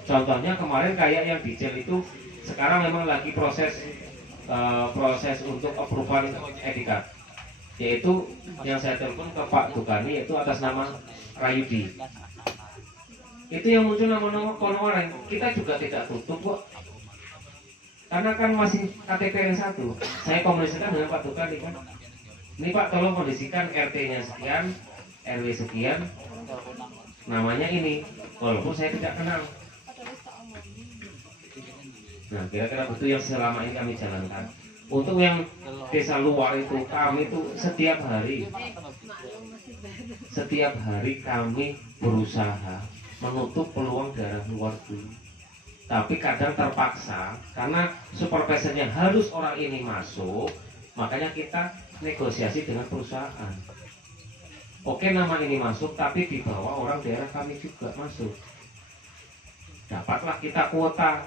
Contohnya kemarin kayak yang di Jel itu sekarang memang lagi proses untuk approval etikat, yaitu yang saya telepon ke Pak Dukani yaitu atas nama Rayudi. Itu yang muncul nama-nama Ponowareng, kita juga tidak tutup kok, karena kan masih KTP yang satu. Saya komunikasikan dengan Pak Dukani kan, ini Pak tolong kondisikan RT-nya sekian, RW sekian, namanya ini, walaupun saya tidak kenal. Nah, kira-kira betul yang selama ini kami jalankan. Untuk yang desa luar itu, kami itu setiap hari kami berusaha menutup peluang daerah luar dulu. Tapi kadang terpaksa karena supervisornya harus orang ini masuk, makanya kita negosiasi dengan perusahaan. Oke, nama ini masuk, tapi di bawah orang daerah kami juga masuk. Dapatlah kita kuota.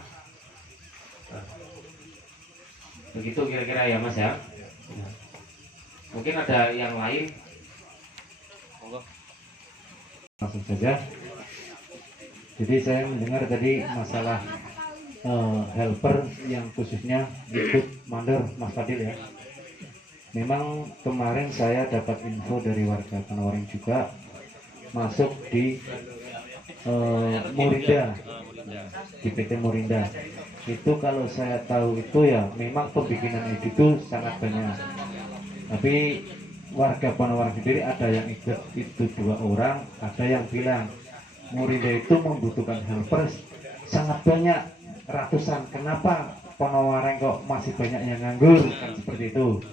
Begitu kira-kira ya Mas ya. Mungkin ada yang lain. Langsung saja. Jadi saya mendengar tadi masalah helper yang khususnya ikut mandor Mas Fadil ya. Memang kemarin saya dapat info dari warga Ponowareng juga masuk di Morinda, di PT Morinda. Itu kalau saya tahu itu ya memang pembikinan itu sangat banyak. Tapi warga Ponowareng sendiri ada yang ikut itu 2 orang, ada yang bilang Morinda itu membutuhkan helper sangat banyak, ratusan. Kenapa Ponowareng kok masih banyak yang nganggur? Kan seperti itu.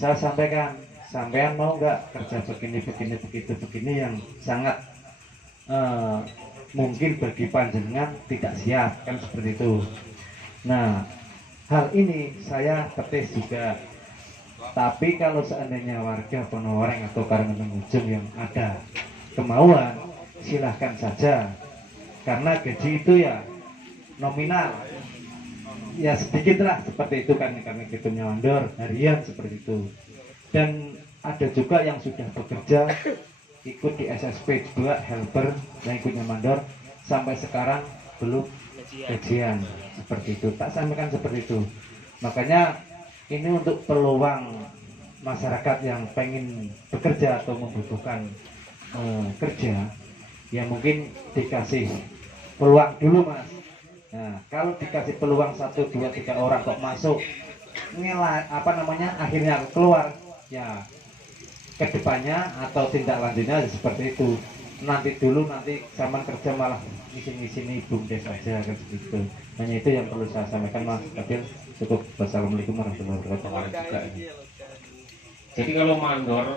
Saya sampaikan, sampean mau nggak kerja begini yang sangat mungkin bagi panjenengan tidak siap, kan seperti itu. Nah, hal ini saya ketes juga. Tapi kalau seandainya warga Ponowareng atau Karanggeneng Ujung yang ada kemauan, silahkan saja. Karena gaji itu ya nominal, ya sedikit lah seperti itu kan, kami hitungnya mandor harian seperti itu. Dan ada juga yang sudah bekerja ikut di SSP juga helper yang ikutnya mandor sampai sekarang belum gajian seperti itu. Tak sampaikan seperti itu. Makanya ini untuk peluang masyarakat yang pengen bekerja atau membutuhkan kerja, ya mungkin dikasih peluang dulu Mas. Nah, kalau dikasih peluang 1, 2, 3 orang kok masuk, akhirnya keluar, ya kedepannya atau tindak lanjutnya seperti itu. Nanti zaman kerja malah ngisi-ngisi BUMDes saja kan begitu. Hanya itu yang perlu saya sampaikan Mas Fadil. Cukup. Wassalamualaikum warahmatullahi wabarakatuh. Jadi kalau mandor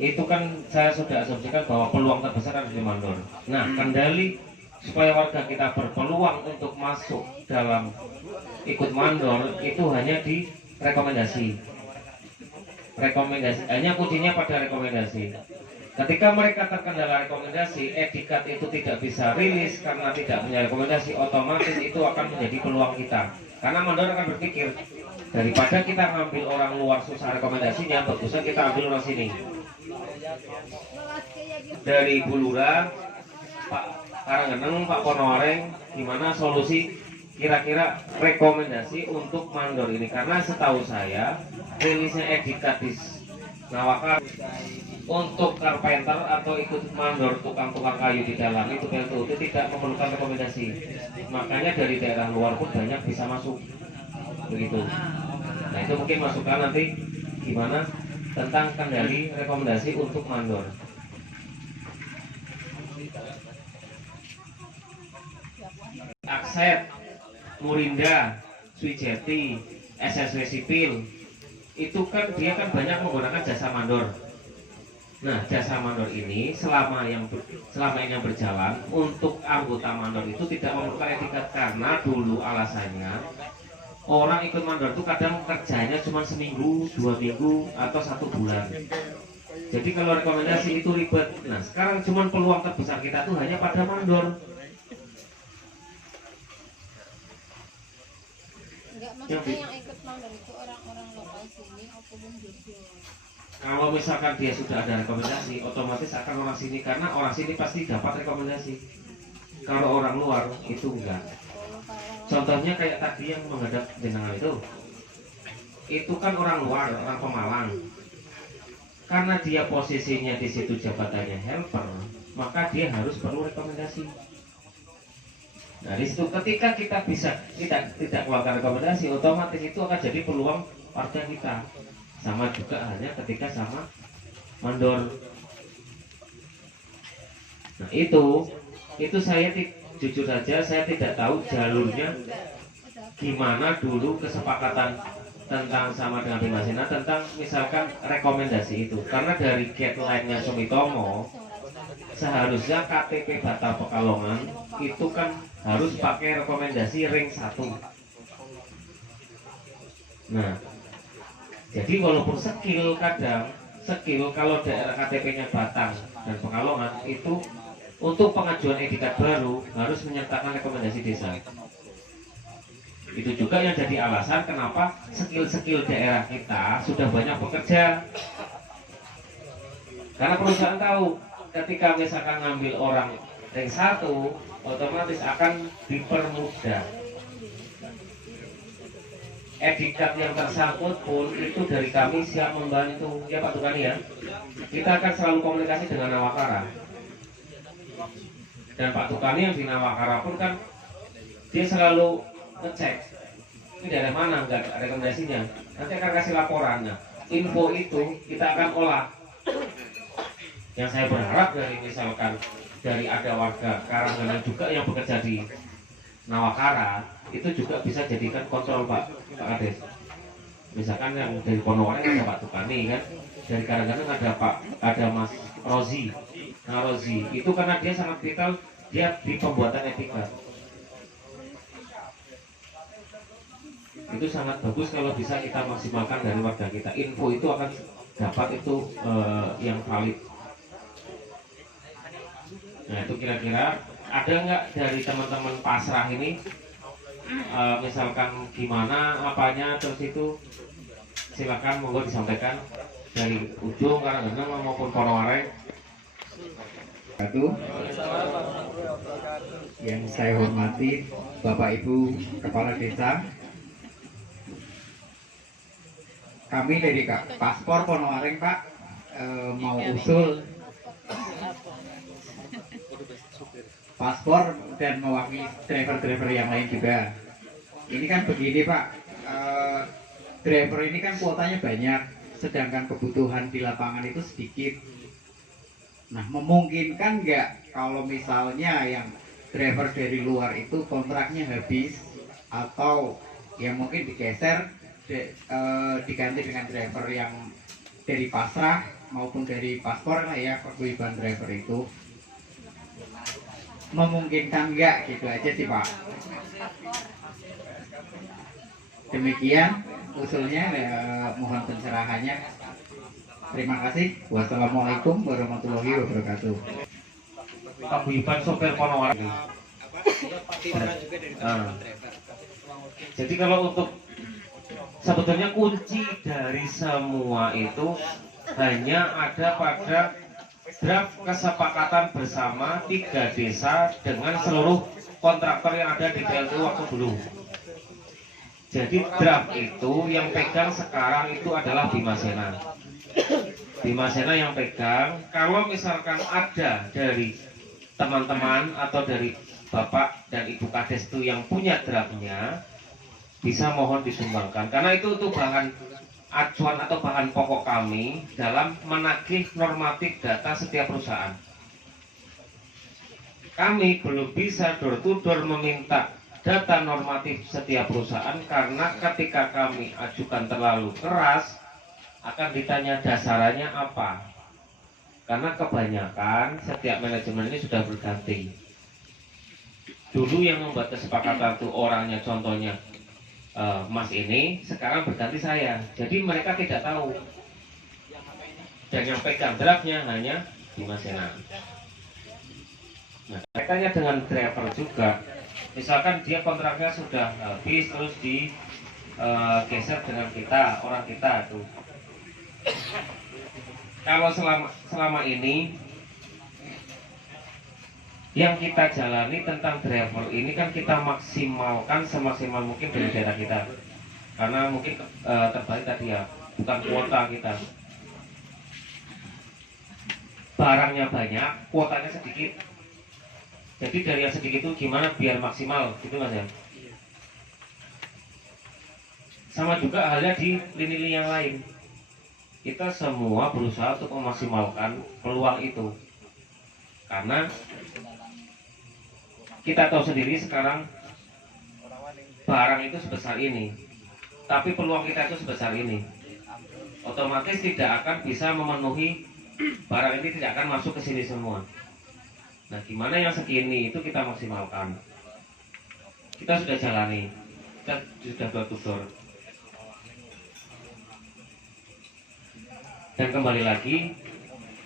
itu kan saya sudah asumsikan bahwa peluang terbesar ada di mandor. Nah, kendali supaya warga kita berpeluang untuk masuk dalam ikut mandor itu hanya di rekomendasi. Rekomendasi, hanya kuncinya pada rekomendasi. Ketika mereka terkendala rekomendasi, etikat itu tidak bisa rilis karena tidak punya rekomendasi, otomatis itu akan menjadi peluang kita. Karena mandor akan berpikir, daripada kita ngambil orang luar susah rekomendasinya, bagusnya kita ambil orang sini. Dari Bulura, Pak Karanggeneng, Pak Ponowareng, gimana solusi kira-kira rekomendasi untuk mandor ini? Karena setahu saya, rilisnya etikat di Nawakar untuk carpenter atau ikut mandor tukang-tukang kayu di dalam itu PLTU itu tidak memerlukan rekomendasi. Makanya dari daerah luar pun banyak bisa masuk begitu. Nah, itu mungkin masukan nanti gimana tentang kendali rekomendasi untuk mandor. Akset, Murinda, Swijeti, SSW Sipil itu kan dia kan banyak menggunakan jasa mandor. Nah, jasa mandor ini selama ini yang berjalan untuk anggota mandor itu tidak memerlukan etikat karena dulu alasannya orang ikut mandor itu kadang kerjanya cuma seminggu, 2 minggu atau 1 bulan. Jadi kalau rekomendasi itu ribet. Nah, sekarang cuma peluang terbesar kita tuh hanya pada mandor. Enggak, maksudnya yang ikut mandor itu orang-orang lokal sini ataupun Jogja. Kalau misalkan dia sudah ada rekomendasi, otomatis akan orang sini karena orang sini pasti dapat rekomendasi. Kalau orang luar itu enggak. Contohnya kayak tadi yang menghadap jenengan itu kan orang luar, orang Pemalang. Karena dia posisinya di situ jabatannya helper, maka dia harus perlu rekomendasi. Nah, di situ ketika kita bisa tidak keluarkan rekomendasi, otomatis itu akan jadi peluang warga kita. Sama juga hanya ketika sama mandor. Nah, itu saya jujur saja saya tidak tahu jalurnya gimana dulu kesepakatan tentang sama dengan Bimasena tentang misalkan rekomendasi itu. Karena dari guideline-nya Sumitomo seharusnya KTP Batal Pekalongan itu kan harus pakai rekomendasi ring 1. Nah, jadi walaupun skill kalau daerah KTP-nya Batang dan Pekalongan itu untuk pengajuan etikat baru harus menyertakan rekomendasi desa. Itu juga yang jadi alasan kenapa skill-skill daerah kita sudah banyak bekerja. Karena perusahaan tahu ketika misalkan ngambil orang ring 1 otomatis akan dipermudah. Etikat yang tersangkut pun itu dari kami siap membantu ya Pak Tukani ya. Kita akan selalu komunikasi dengan Nawakara. Dan Pak Tukani yang di Nawakara pun kan dia selalu ngecek ini daerah mana enggak rekomendasinya. Nanti akan kasih laporannya. Info itu kita akan olah. Yang saya berharap dari misalkan dari ada warga Karanggeneng juga yang bekerja di Nawakara itu juga bisa jadikan kontrol Pak Kades. Misalkan yang dari Ponowareng ada Pak Tukani kan, dari Karanggeneng ada Mas Rozi. Nah Rozi itu karena dia sangat vital dia di pembuatan etika. Itu sangat bagus kalau bisa kita maksimalkan dari warga kita. Info itu akan dapat itu yang valid. Nah itu kira-kira ada nggak dari teman-teman pasrah ini misalkan gimana apanya terus itu silakan monggo disampaikan dari ujung Karanggeneng maupun Ponowareng. Yang saya hormati Bapak Ibu Kepala Desa, kami dari Paspor Ponowareng Pak mau usul paspor dan mewakili driver-driver yang lain juga. Ini kan begini Pak, driver ini kan kuotanya banyak, sedangkan kebutuhan di lapangan itu sedikit. Nah, memungkinkan nggak kalau misalnya yang driver dari luar itu kontraknya habis atau yang mungkin digeser diganti dengan driver yang dari pasrah maupun dari paspor lah ya paguyuban driver itu memungkinkan enggak gitu aja sih Pak. Demikian usulnya, mohon pencerahannya. Terima kasih. Wassalamualaikum warahmatullahi wabarakatuh. Paguyuban sopir Ponowaring. Jadi kalau untuk sebetulnya kunci dari semua itu hanya ada pada draft kesepakatan bersama 3 desa dengan seluruh kontraktor yang ada di PLTU waktu dulu. Jadi draft itu yang pegang sekarang itu adalah Bimasena. Bimasena yang pegang. Kalau misalkan ada dari teman-teman atau dari Bapak dan Ibu Kades itu yang punya draftnya, bisa mohon disumbangkan. Karena itu bahan acuan atau bahan pokok kami dalam menagih normatif data setiap perusahaan. Kami belum bisa door to door meminta data normatif setiap perusahaan karena ketika kami ajukan terlalu keras akan ditanya dasarannya apa. Karena kebanyakan setiap manajemen ini sudah berganti. Dulu yang membuat kesepakatan itu orangnya contohnya Mas ini, sekarang berganti saya. Jadi mereka tidak tahu. Dan yang pegang draftnya hanya Bimasena. Nah, kaitannya dengan driver juga. Misalkan dia kontraknya sudah habis terus digeser dengan kita, orang kita tuh. Kalau selama ini yang kita jalani tentang driver ini kan kita maksimalkan semaksimal mungkin dari daerah kita. Karena mungkin terbalik tadi ya, bukan kuota kita. Barangnya banyak, kuotanya sedikit. Jadi dari yang sedikit itu gimana biar maksimal, gitu Mas ya. Sama juga halnya di lini-lini yang lain. Kita semua berusaha untuk memaksimalkan peluang itu. Karena kita tahu sendiri sekarang barang itu sebesar ini, tapi peluang kita itu sebesar ini. Otomatis tidak akan bisa memenuhi, barang ini tidak akan masuk ke sini semua. Nah, gimana yang segini itu kita maksimalkan. Kita sudah jalani, kita sudah door to door. Dan kembali lagi,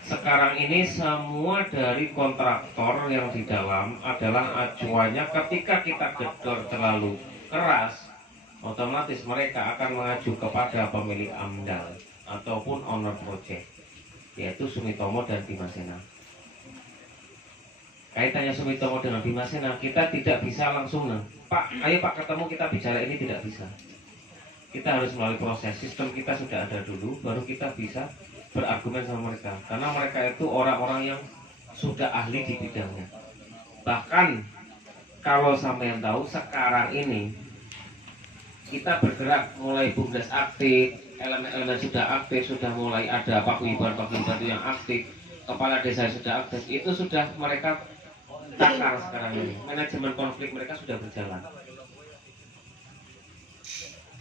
sekarang ini semua dari kontraktor yang di dalam adalah acuannya ketika kita gedor terlalu keras, otomatis mereka akan mengacu kepada pemilik AMDAL ataupun owner project, yaitu Sumitomo dan Bimasena. Kaitannya Sumitomo dengan Bimasena, kita tidak bisa langsung Pak, ayo Pak ketemu kita bicara ini, tidak bisa. Kita harus melalui proses, sistem kita sudah ada dulu, baru kita bisa berargumen sama mereka. Karena mereka itu orang-orang yang sudah ahli di bidangnya. Bahkan kalau sampai yang tahu sekarang ini kita bergerak mulai BUMDes aktif, elemen-elemen sudah aktif, sudah mulai ada paguyuban-paguyuban yang aktif, kepala desa sudah aktif, itu sudah mereka takar sekarang ini. Manajemen konflik mereka sudah berjalan.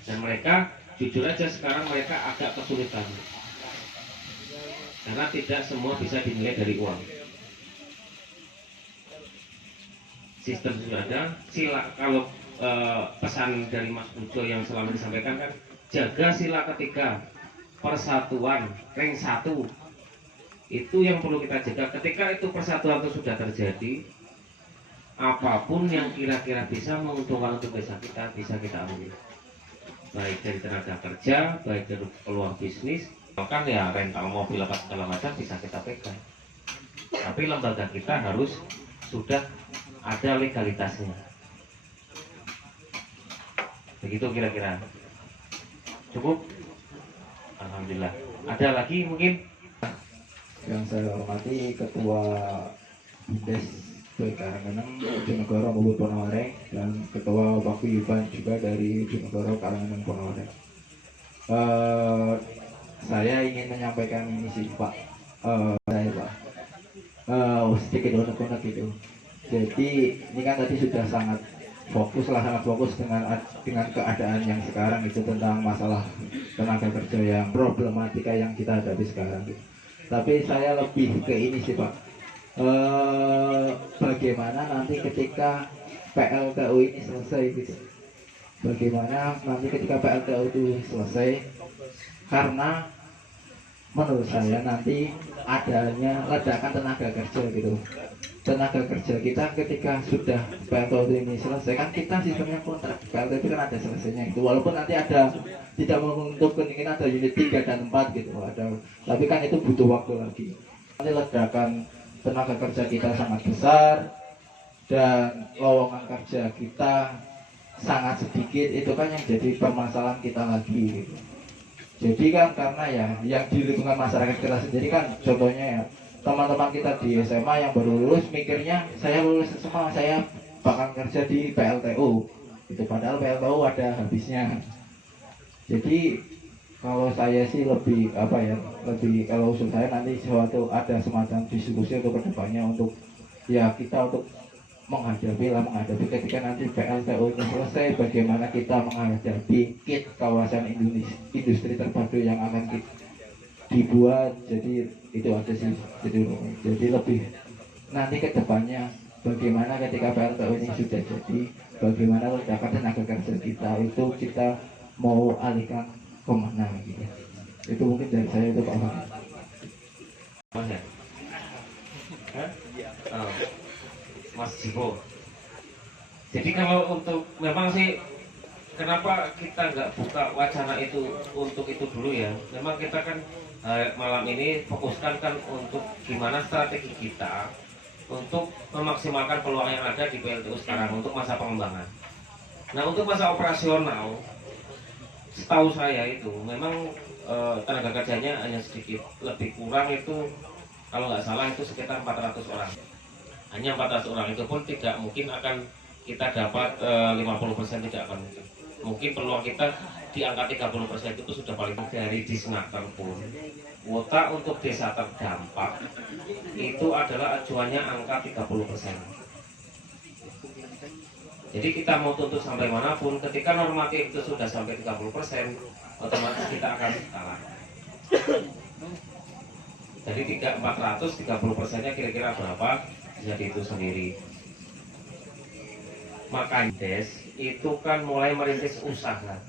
Dan mereka, jujur aja sekarang mereka agak kesulitan. Karena tidak semua bisa dinilai dari uang. Sistem sudah ada. Sila, kalau pesan dari Mas Pujo yang selama disampaikan kan, jaga sila ketiga, persatuan, ring satu. Itu yang perlu kita jaga. Ketika itu persatuan itu sudah terjadi, apapun yang kira-kira bisa menguntungkan untuk desa kita, bisa kita ambil. Baik dari tenaga kerja, baik dari peluang bisnis, bahkan ya rental mobil apa segala macam bisa kita pegang. Tapi lembaga kita harus sudah ada legalitasnya. Begitu kira-kira. Cukup? Alhamdulillah. Ada lagi mungkin? Yang saya hormati Ketua BUMDes Karangeneng Bojonegoro maupun Ponowaring, dan Ketua Paguyuban juga dari Bojonegoro Karangeneng Ponowaring. Saya ingin menyampaikan ini sih Pak, saya Pak, sedikit unek-unek gitu. Jadi ini kan tadi sudah sangat sangat fokus dengan keadaan yang sekarang itu, tentang masalah tenaga kerja yang problematika yang kita hadapi sekarang. Tapi saya lebih ke ini sih Pak, bagaimana nanti ketika PLTU ini selesai gitu, bagaimana nanti ketika PLTU itu selesai, karena menurut saya nanti adanya ledakan tenaga kerja gitu. Tenaga kerja kita ketika sudah PLTU ini selesai, kan kita sistemnya kontrak, PLTU itu kan ada selesainya itu, walaupun nanti ada tidak menutup kemungkinan ada unit 3 dan 4 gitu ada, tapi kan itu butuh waktu lagi. Nanti ledakan tenaga kerja kita sangat besar dan lowongan kerja kita sangat sedikit, itu kan yang jadi permasalahan kita lagi gitu. Jadi kan karena ya yang di lingkungan masyarakat kita sendiri kan, contohnya ya teman-teman kita di SMA yang baru lulus mikirnya saya lulus SMA saya bakal kerja di PLTU itu, padahal PLTU ada habisnya. Jadi kalau saya sih lebih kalau usul saya nanti suatu ada semacam diskusi untuk kedepannya, untuk ya kita untuk menghadapi ketika nanti PLTU ini selesai, bagaimana kita menghadapi kit kawasan industri terpadu yang akan kita dibuat. Jadi itu aja sih, jadi lebih nanti kedepannya bagaimana ketika PLTU ini sudah jadi, bagaimana ledakan tenaga kerja kita itu kita mau alihkan kemana gitu. Itu mungkin dari saya itu Pak. Mas Jibo. Jadi kalau untuk memang sih kenapa kita nggak buka wacana itu untuk itu dulu ya? Memang kita kan malam ini fokuskan kan untuk gimana strategi kita untuk memaksimalkan peluang yang ada di PLTU sekarang untuk masa pengembangan. Nah untuk masa operasional, setahu saya itu memang tenaga kerjanya hanya sedikit lebih kurang itu, kalau nggak salah itu sekitar 400 orang. Hanya 400 orang, itu pun tidak mungkin akan kita dapat 50%, tidak akan mungkin. Mungkin peluang kita di angka 30% itu sudah paling dari di Senaker pun. Kuota untuk desa terdampak itu adalah acuannya angka 30%. Jadi kita mau tuntut sampai manapun, ketika normatif itu sudah sampai 30%, otomatis kita akan kalah. Jadi 400, 30%-nya kira-kira berapa? Bisa dihitung sendiri. Makanya Des itu kan mulai merintis usaha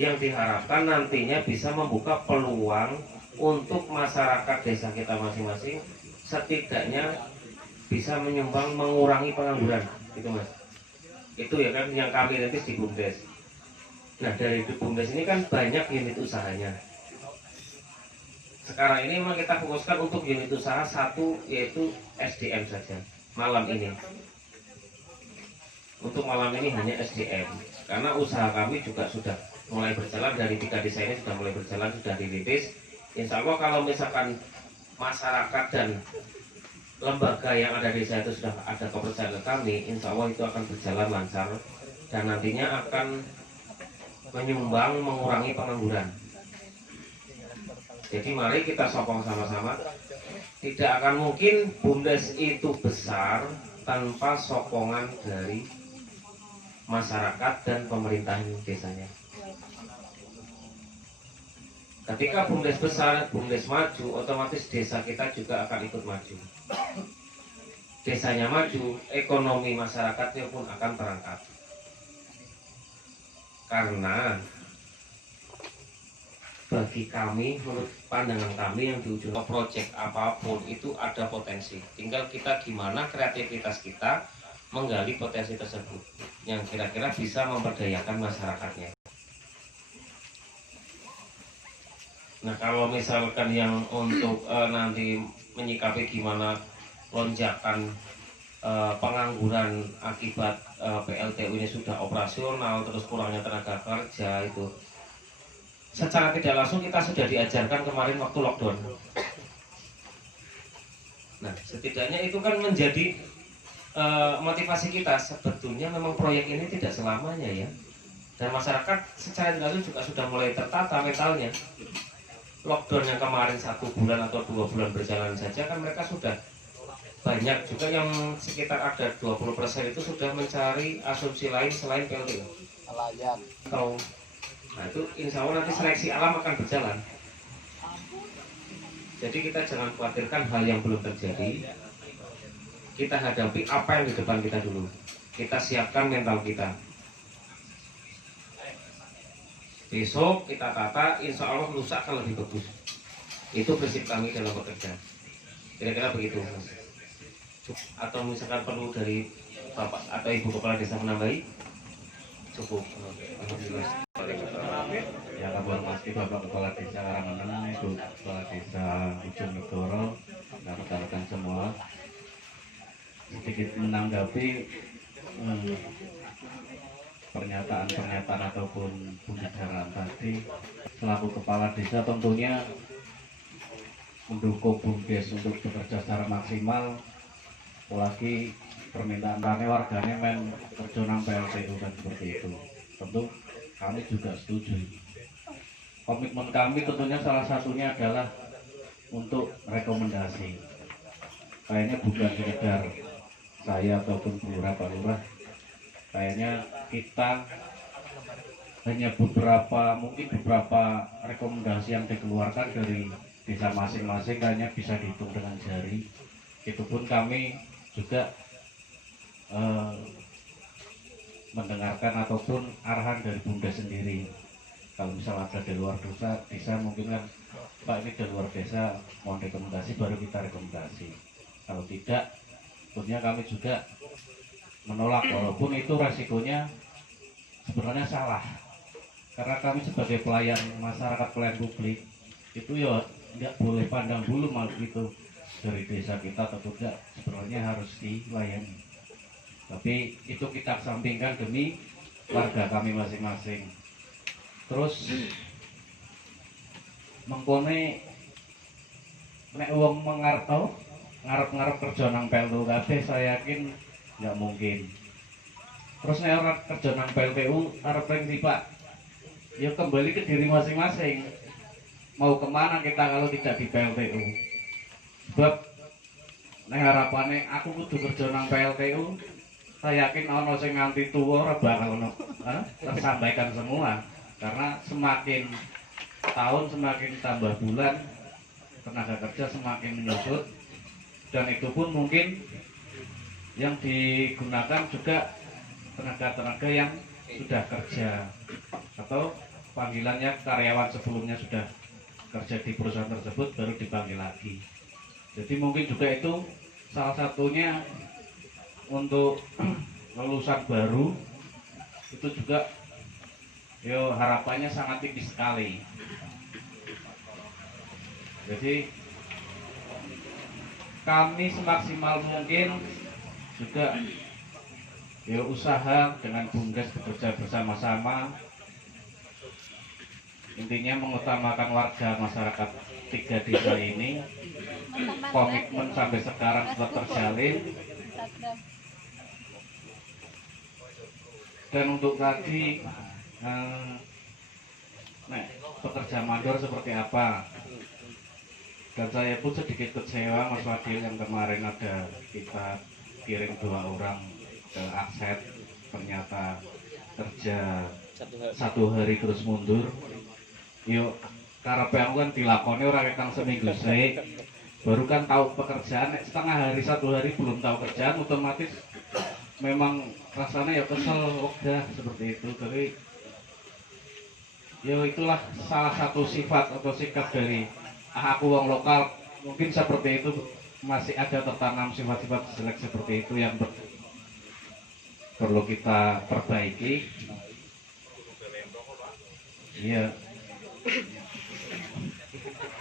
yang diharapkan nantinya bisa membuka peluang untuk masyarakat desa kita masing-masing, setidaknya bisa menyumbang mengurangi pengangguran, gitu Mas. Itu ya kan yang kami rintis di BUMDes. Nah dari BUMDes ini kan banyak unit usahanya. Sekarang ini memang kita fokuskan untuk unit usaha satu, yaitu SDM saja malam ini. Untuk malam ini hanya SDM, karena usaha kami juga sudah mulai berjalan, dari 3 desa ini sudah mulai berjalan, sudah dirintis. Insya Allah kalau misalkan masyarakat dan lembaga yang ada di desa itu sudah ada kepercayaan ke kami, insya Allah itu akan berjalan lancar dan nantinya akan menyumbang mengurangi pengangguran. Jadi mari kita sokong sama-sama. Tidak akan mungkin BUMDes itu besar tanpa sokongan dari masyarakat dan pemerintahan desanya. Ketika BUMDes besar, BUMDes maju, otomatis desa kita juga akan ikut maju. Desanya maju, ekonomi masyarakatnya pun akan terangkat. Karena bagi kami, menurut pandangan kami yang di ujung proyek apapun itu ada potensi. Tinggal kita gimana kreativitas kita menggali potensi tersebut yang kira-kira bisa memberdayakan masyarakatnya. Nah kalau misalkan yang untuk nanti menyikapi gimana lonjakan pengangguran akibat PLTU ini sudah operasional, terus kurangnya tenaga kerja, itu secara tidak langsung kita sudah diajarkan kemarin waktu lockdown. Nah setidaknya itu kan menjadi motivasi kita. Sebetulnya memang proyek ini tidak selamanya ya, dan masyarakat secara tidak langsung juga sudah mulai tertata mentalnya. Lockdown yang kemarin 1 bulan atau 2 bulan berjalan saja kan mereka sudah banyak juga yang sekitar ada 20% itu sudah mencari asumsi lain selain PLTU. Nelayan. Atau nah itu insya Allah nanti seleksi alam akan berjalan. Jadi kita jangan khawatirkan hal yang belum terjadi. Kita hadapi apa yang di depan kita dulu. Kita siapkan mental kita. Besok kita tata, insya Allah lusa akan lebih bagus. Itu prinsip kami dalam bekerja. Kira-kira begitu, Mas. Atau misalkan perlu dari Bapak atau Ibu Kepala Desa menambahi? Cukup. Alhamdulillah. Ya, kabar pasti Bapak Kepala Desa Karangeneng, Ibu Kepala Desa Ujung Negoro, dan rekan-rekan semua, sedikit menanggapi pernyataan-pernyataan ataupun pembicaraan tadi. Selaku Kepala Desa tentunya mendukung BUMDes untuk bekerja secara maksimal, apalagi permintaan kami warganya men kerja nang PLTU kan seperti itu. Tentu kami juga setuju. Komitmen kami tentunya salah satunya adalah untuk rekomendasi. Kayaknya bukan sekedar saya ataupun Lurah Pak Lurah. Kayaknya kita hanya mungkin beberapa rekomendasi yang dikeluarkan dari desa masing-masing hanya bisa dihitung dengan jari. Itu pun kami juga mendengarkan ataupun arahan dari Bunda sendiri. Kalau misal ada di luar desa mungkin kan Pak ini di luar desa mohon rekomendasi, baru kita rekomendasi. Kalau tidak, tentunya kami juga menolak, walaupun itu resikonya sebenarnya salah. Karena kami sebagai pelayan masyarakat, pelayan publik, itu ya nggak boleh pandang bulu mal gitu dari desa kita atau tidak, sebenarnya harus dilayani. Tapi itu kita sampingkan demi warga kami masing-masing. Terus mengkone nek wong ngarep-ngarep kerja nang PLTU kabeh, saya yakin nggak mungkin. Terus nek ora kerja nang PLTU arep ring Pak, ya kembali ke diri masing-masing. Mau kemana kita kalau tidak di PLTU? Sebab nek harapane aku kudu kerja nang PLTU, saya yakin ono sing nganti tuwa ora bakal ono tersampaikan semua. Karena semakin tahun semakin tambah bulan, tenaga kerja semakin menyusut, dan itu pun mungkin yang digunakan juga tenaga-tenaga yang sudah kerja atau panggilannya karyawan sebelumnya sudah kerja di perusahaan tersebut baru dipanggil lagi. Jadi mungkin juga itu salah satunya untuk lulusan baru itu juga harapannya sangat tinggi sekali. Jadi kami semaksimal mungkin juga usaha dengan BUMDes bekerja bersama-sama, intinya mengutamakan warga masyarakat 3 desa ini. Komitmen sampai sekarang tetap terjalin. Dan untuk tadi pekerja mandor seperti apa, dan saya pun sedikit kecewa Mas Wadil yang kemarin ada kita kirim 2 orang ke Akset, ternyata kerja 1 hari terus mundur. Yuk karepe aku kan dilakoni ora kang seminggu sik, baru kan tahu pekerjaan, setengah hari 1 hari belum tahu kerjaan, otomatis memang rasanya ya kesel, udah seperti itu. Tapi ya itulah salah satu sifat atau sikap dari aku wong lokal, mungkin seperti itu masih ada tertanam sifat-sifat jelek seperti itu yang perlu kita perbaiki. Iya.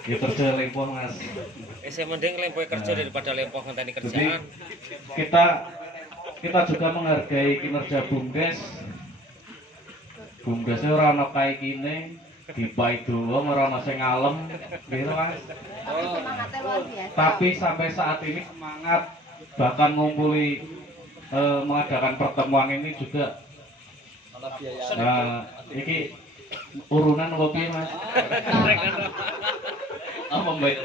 Ya kerja lempoh Mas. Saya mending lempoh kerja daripada lempoh ngenteni kerjaan. Jadi kita juga menghargai kinerja BUMDes. BUMDesnya ora ana kae kene, dipai doang ora ana sing ngalem, gitu Mas. Tapi sampai saat ini semangat, bahkan ngumpuli mengadakan pertemuan ini juga. Nah, ini urunan kopi Mas. Apa baik?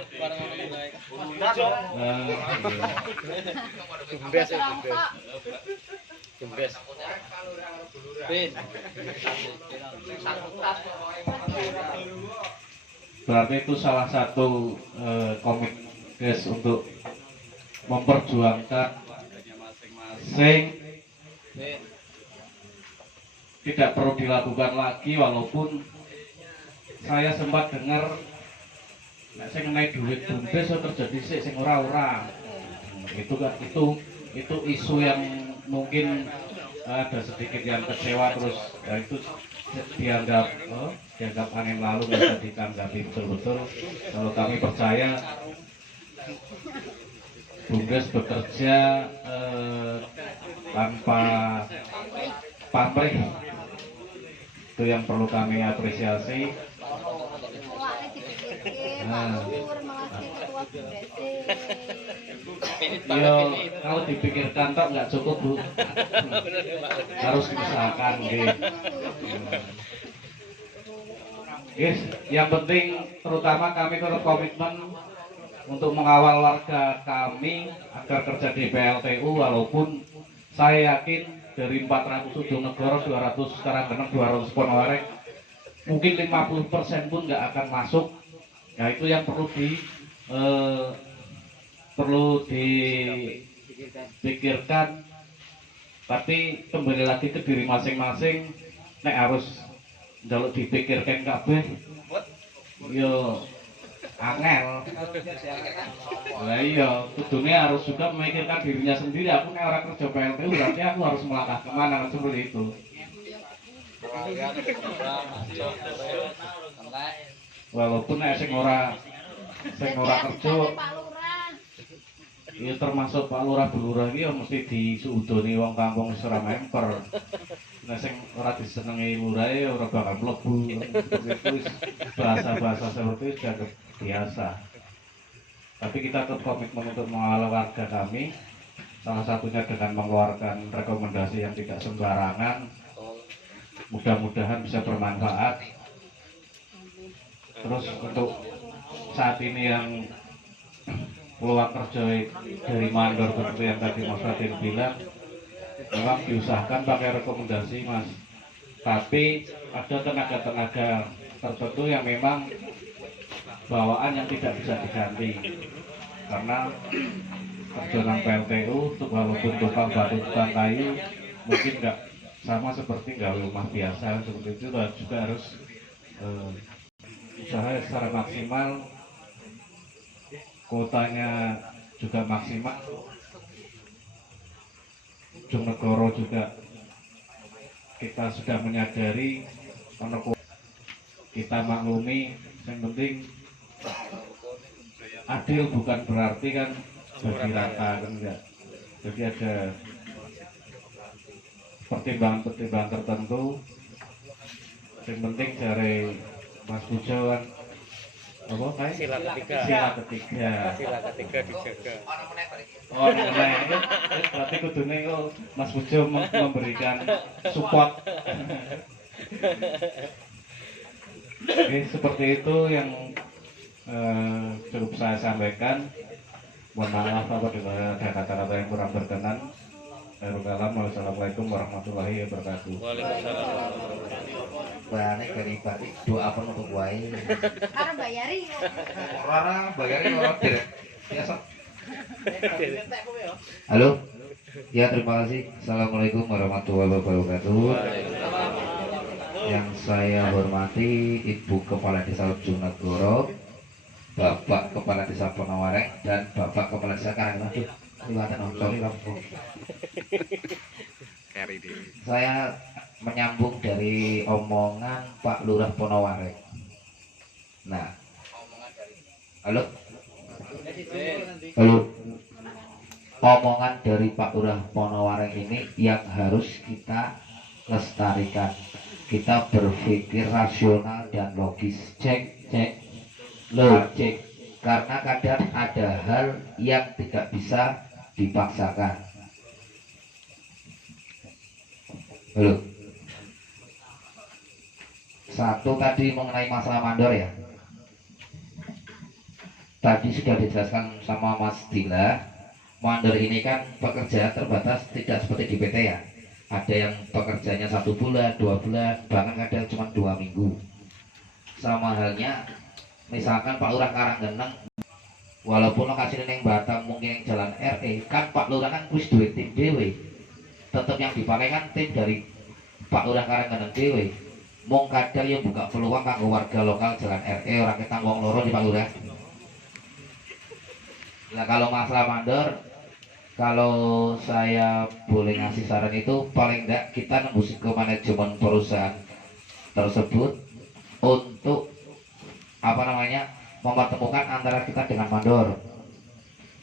Berarti itu salah satu komit guys untuk memperjuangkan sing tidak perlu dilakukan lagi, walaupun saya sempat dengar nek sing naik duit bumdes terjadi sing ora-ora. Itu kan itu isu yang mungkin ada sedikit yang kecewa, terus ya itu dianggap angin lalu, nggak bisa ditanggapi betul-betul. Kalau kami percaya Bumdes bekerja tanpa pamrih, itu yang perlu kami apresiasi. Yo, kalau dipikirkan tak nggak cukup Bu, harus diusahakan gitu. Yes, yang penting terutama kami tetap komitmen untuk mengawal warga kami agar kerja di PLTU, walaupun saya yakin dari 400 Sujonegoro 200 sekarang genep 200 Ponowareng mungkin 50% pun nggak akan masuk. Nah itu yang perlu dipikirkan, tapi kembali lagi ke diri masing-masing. Nek harus njaluk dipikirkan kabeh yo angel. Lah iya, kudune harus juga memikirkan dirinya sendiri. Aku nek ora kerja PLTU berarti aku harus melangkah kemana, seperti itu. Walaupun nek sing ora kerja, ya termasuk Pak Lurah Bu Lurah iki ya mesti disuudoni wong kampung wis ora memper. Nek sing ora disenengi lurahe ora bakal mlebu. Seperti itu bahasa-bahasa seperti itu sudah biasa. Tapi kita tetap komitmen untuk mengawal warga kami, salah satunya dengan mengeluarkan rekomendasi yang tidak sembarangan. Mudah-mudahan bisa bermanfaat. Terus untuk saat ini yang peluang kerja dari mandor seperti yang tadi Mas Raden bilang, memang diusahakan pakai rekomendasi Mas. Tapi ada tenaga-tenaga tertentu yang memang bawaan yang tidak bisa diganti, karena perjalanan PLTU untuk walaupun tukang batu tukang kayu mungkin nggak sama seperti nggak rumah biasa, seperti itu juga harus usaha secara maksimal, kuotanya juga maksimal. Jonegoro juga kita sudah menyadari, kita maklumi. Yang penting adil bukan berarti kan bagi rata, kan enggak. Jadi ada pertimbangan-pertimbangan tertentu. Yang penting dari Mas Pujo kan apa kayak sila ketiga dijaga. Oh nah itu berarti kudune kok Mas Pujo memberikan support. Oke, seperti itu yang cukup saya sampaikan. Mohon maaf apabila ada kata-kata yang kurang berkenan. Wassalamualaikum warahmatullahi wabarakatuh. Waalaikumsalam. Banyak dari batik doa penutup wae. Karena bayari. Orang bayari orang tidak biasa. Halo. Ya terima kasih. Assalamualaikum warahmatullahi wabarakatuh. Yang saya hormati Ibu Kepala Desa Jonegoro, Bapak Kepala Desa Ponowareng, dan Bapak Kepala Desa Karangrejo. Saya menyambung dari omongan Pak Lurah Ponowareng. Nah, halo, omongan dari Pak Lurah Ponowareng ini yang harus kita lestarikan. Kita berpikir rasional dan logis. Cek, karena kadang ada hal yang tidak bisa dipaksakan. Halo. Satu tadi mengenai masalah mandor ya. tadi sudah dijelaskan sama Mas Dila, mandor ini kan pekerjaan terbatas, tidak seperti di PT ya. Ada yang pekerjaannya 1 bulan, 2 bulan, bahkan kadang cuma 2 minggu. Sama halnya, misalkan Pak Lurah Karanggeneng, walaupun lokasinya yang Batam mungkin yang jalan RE, kan Pak Lurah kan wis duwe tim dewe. Tetap yang dipakai kan tim dari Pak Lurah Karanggeneng dewe. Mung kadang yang buka peluang kanggo warga lokal jalan RE orang kita wong loro di Pak Lurah. Nah kalau masalah mandor, kalau saya boleh ngasih saran itu paling enggak kita nembusin ke manajemen perusahaan tersebut untuk mempertemukan antara kita dengan mandor.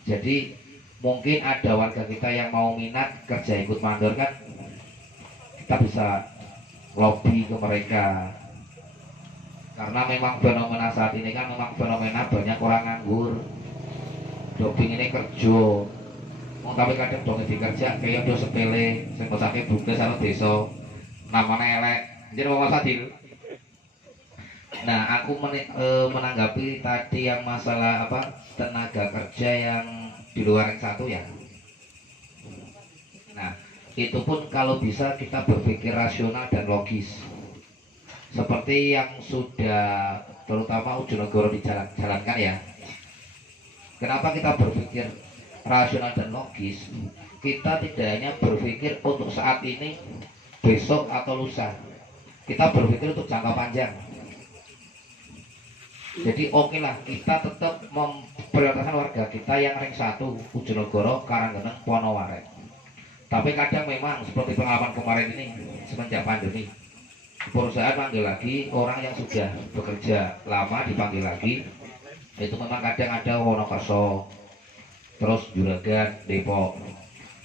Jadi mungkin ada warga kita yang mau minat kerja ikut mandor kan, kita bisa lobby ke mereka. Karena memang fenomena saat ini kan memang fenomena banyak orang nganggur. Doping ini kerja, tapi kadang dong dikerja kayak udah sepele, saya sakit bukti sama desa, namanya elek, jadi mau Adil. Nah, aku menanggapi tadi yang masalah tenaga kerja yang di luar yang satu ya. Nah, itu pun kalau bisa kita berpikir rasional dan logis, seperti yang sudah terutama Ujonegoro dijalankan ya. Kenapa kita berpikir rasional dan logis? Kita tidak hanya berpikir untuk saat ini, besok atau lusa. Kita berpikir untuk jangka panjang. Jadi oke lah, kita tetap memprioritaskan warga kita yang ring 1, Ujonegoro, Karanggeneng, Ponowaret. Tapi kadang memang seperti pengalaman kemarin ini, semenjak pandemi, perusahaan panggil lagi orang yang sudah bekerja lama dipanggil lagi. Itu memang kadang ada Wonokerso, terus Juragan, Depok.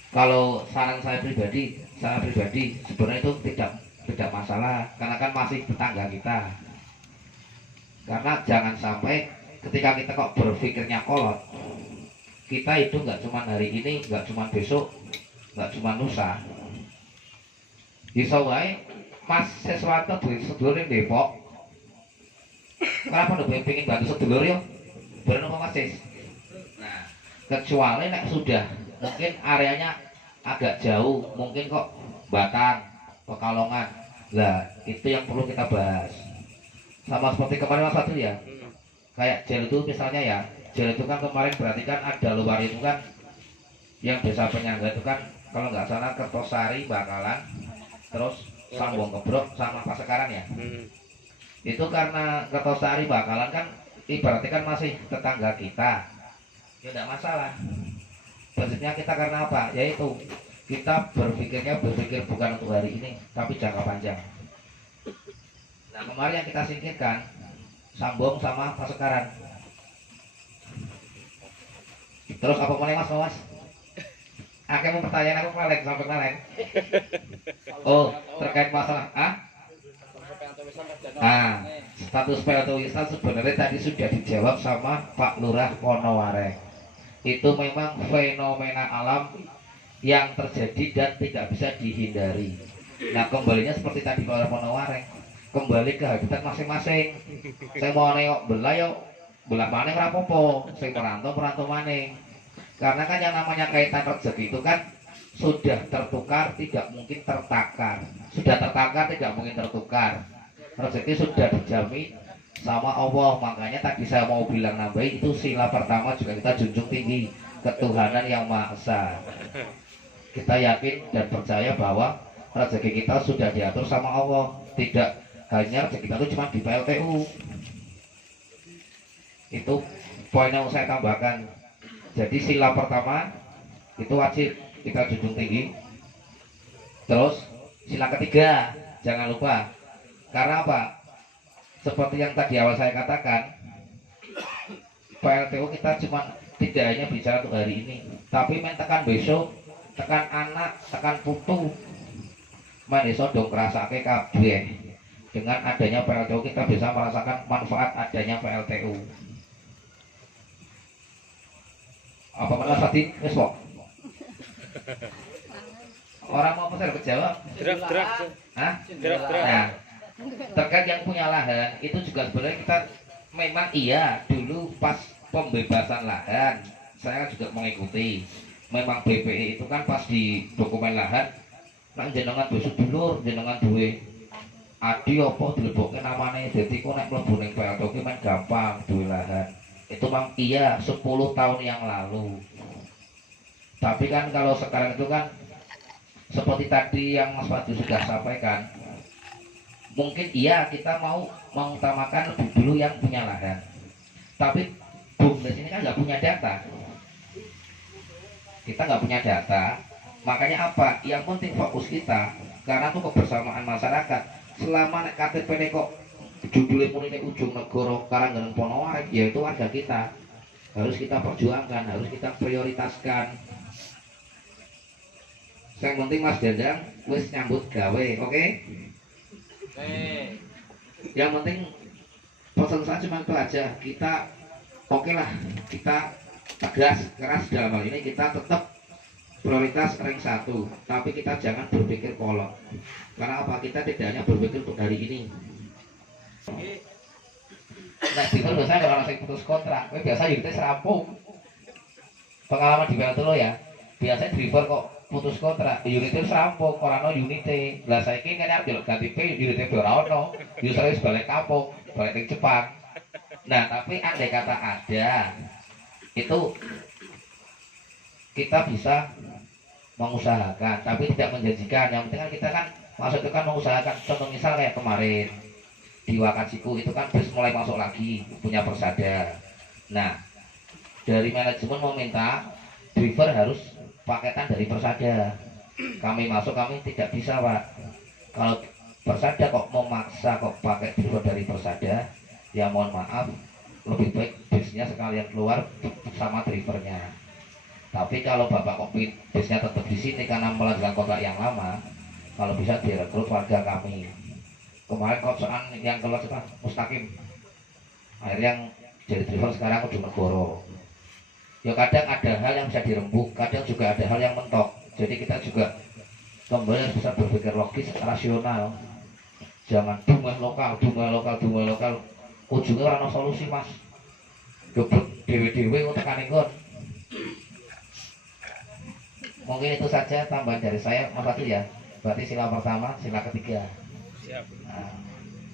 Kalau saran saya pribadi sebenarnya itu tidak masalah, karena kan masih tetangga kita. Karena jangan sampai ketika kita kok berpikirnya kolot, kita itu nggak cuma hari ini, nggak cuma besok, nggak cuma lusa. Bisa wae Mas sesuatu duit sedulur ning Depok. Kenapa nek pengen bantu sedulur yo? Bener apa Mas Sis? Nah, kecuali nek sudah mungkin areanya agak jauh, mungkin kok Batang, Pekalongan. Lah, itu yang perlu kita bahas. Sama seperti kemarin Mas Fadil ya. Kayak Jel itu misalnya ya, Jel itu kan kemarin berarti kan ada luar itu kan yang desa penyangga itu kan kalau nggak salah Kertosari, Bakalan, terus Sambong Kebrok sama Pasekaran ya. Itu karena Kertosari, Bakalan kan ibaratnya kan masih tetangga kita, ya tidak masalah. Maksudnya kita karena apa? Yaitu kita berpikir bukan untuk hari ini, tapi jangka panjang. Nah kemarin yang kita singkirkan Sambong sama Pasekaran. Terus apa mulai Mas? Akhirnya mau pertanyaan aku sampai kelalen. Oh terkait masalah status PLT Wisata sebenarnya tadi sudah dijawab sama Pak Lurah Ponowaret. Itu memang fenomena alam yang terjadi dan tidak bisa dihindari. Nah kembalinya seperti tadi Pak Lurah Ponowaret, kembali ke habitat masing-masing. Saya mau nengok belah mana rapopo, saya merantau maning. Karena kan yang namanya kaitan rezeki itu kan sudah tertukar, tidak mungkin tertakar. Sudah tertakar, tidak mungkin tertukar. Rezeki sudah dijamin sama Allah. Makanya tadi saya mau bilang nambahin itu sila pertama juga kita junjung tinggi, ketuhanan yang Maha Esa. Kita yakin dan percaya bahwa rezeki kita sudah diatur sama Allah. Tidak hanya rezeki kita itu cuma di PLTU. Itu poin yang saya tambahkan. Jadi sila pertama itu wajib kita junjung tinggi. Terus sila ketiga jangan lupa. Karena apa? Seperti yang tadi awal saya katakan, PLTU kita cuma tidak hanya bicara untuk hari ini, tapi tekan besok, tekan anak, tekan putu, iso dong ngrasake kabeh. Dengan adanya PLTU kita bisa merasakan manfaat adanya PLTU. Apa malah tadi besok? Orang mau pesan kejawab? Gerak. Hah? Gerak. Nah, terkait yang punya lahan itu juga sebenarnya kita memang iya dulu pas pembebasan lahan saya kan juga mengikuti. Memang BPI itu kan pas di dokumen lahan nak jenengan besok dulur jenengan duwe adi apa dilebokke namane dadi kok nek mlebu ning PLT ki men gampang duwe lahan. Itu memang iya 10 tahun yang lalu. Tapi kan kalau sekarang itu kan seperti tadi yang Mas Fadil sudah sampaikan, mungkin iya kita mau mengutamakan lebih dulu yang punya lahan. Tapi BUMDes ini kan nggak punya data. Kita nggak punya data, makanya apa? Yang penting fokus kita, karena itu kebersamaan masyarakat. Selama nek KTP ini kok judulnya pun ini ujung negara Karanggeneng Ponowaring, ya itu warga kita. Harus kita perjuangkan, harus kita prioritaskan. Yang penting Mas Dandang wis nyambut gawe, oke? Yang penting pesan saya cuma itu aja, kita oke lah, kita tegas keras dalam hal ini, kita tetap prioritas rank 1, tapi kita jangan berpikir kolot. Karena apa? Kita tidak hanya berpikir untuk hari ini. Nah, di situ biasanya kalau orang putus kontrak, biasa unitnya serampung. Pengalaman di Belt lo ya, biasanya driver kok putus kontrak, unitnya serampung, orang unitnya. Lah saya kira kan harus ganti P, unitnya berono, usernya balik kapok, balik ke Jepang. Nah, tapi andai kata ada, itu kita bisa mengusahakan, tapi tidak menjanjikan. Yang penting kan kita kan maksud itu kan mengusahakan. Contoh misal kayak kemarin di Wakajiku itu kan bus mulai masuk lagi punya Persada. Nah, dari manajemen meminta driver harus paketan dari Persada. Kami masuk, kami tidak bisa Pak. Kalau Persada kok memaksa kok pakai driver dari Persada, ya mohon maaf, lebih baik busnya sekalian keluar sama drivernya. Tapi kalau Bapak kok busnya tetap di sini karena melanjutkan kontrak yang lama, kalau bisa direkrut warga kami. Kemarin kocokan yang keluar itu Mustaqim, akhirnya yang jadi driver sekarang udah Negoro. Ya kadang ada hal yang bisa dirembuk, kadang juga ada hal yang mentok. Jadi kita juga kembali harus bisa berpikir logis, rasional. Jangan dumah lokal, ujungnya orang solusi Mas. Gebut dewe-dewe untuk kanenggon. Mungkin itu saja tambahan dari saya, Mas Fadil ya. Berarti sila pertama, sila ketiga. Nah,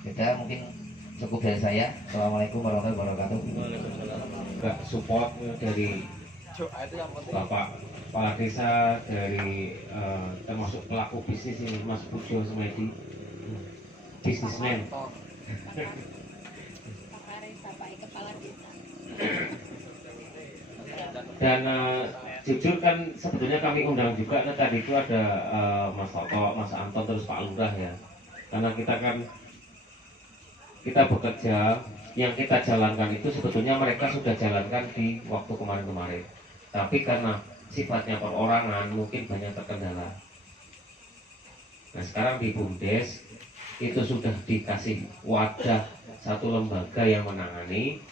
kita mungkin cukup dari saya. Assalamualaikum warahmatullahi wabarakatuh. Juga support dari Bapak Kepala Desa, dari termasuk pelaku bisnis ini Mas Pujo Semedi, bisnismen. Dan jujur kan sebetulnya kami undang juga, nah, tadi itu ada Mas Toto, Mas Anton, terus Pak Lurah ya. Karena kita kan bekerja, yang kita jalankan itu sebetulnya mereka sudah jalankan di waktu kemarin-kemarin. Tapi karena sifatnya perorangan mungkin banyak terkendala. Nah sekarang di BUMDes itu sudah dikasih wadah satu lembaga yang menangani.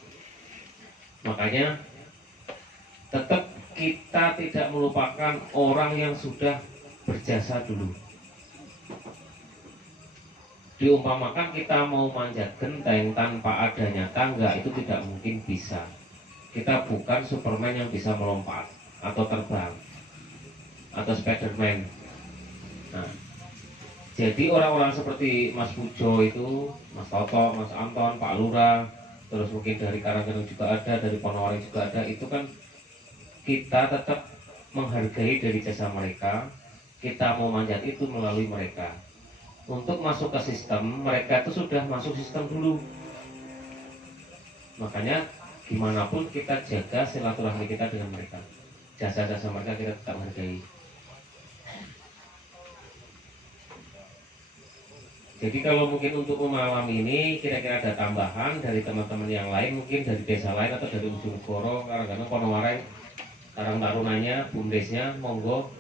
Makanya tetap kita tidak melupakan orang yang sudah berjasa dulu. Diumpamakan kita mau manjat genteng tanpa adanya tangga, itu tidak mungkin bisa. Kita bukan Superman yang bisa melompat atau terbang atau Spiderman. Nah, jadi orang-orang seperti Mas Pujo itu, Mas Toto, Mas Anton, Pak Lurah, terus mungkin dari Karanggeneng juga ada, dari Ponowaring juga ada, itu kan kita tetap menghargai dari jasa mereka. Kita mau manjat itu melalui mereka. Untuk masuk ke sistem, mereka itu sudah masuk sistem dulu. Makanya gimana pun kita jaga silaturahmi kita dengan mereka. Jasa-jasa mereka kita tetap hargai. Jadi kalau mungkin untuk malam ini kira-kira ada tambahan dari teman-teman yang lain, mungkin dari desa lain atau dari Ujunegoro, Karanggeneng, Ponowaring, Karang Tarunanya, BUMDesnya, monggo.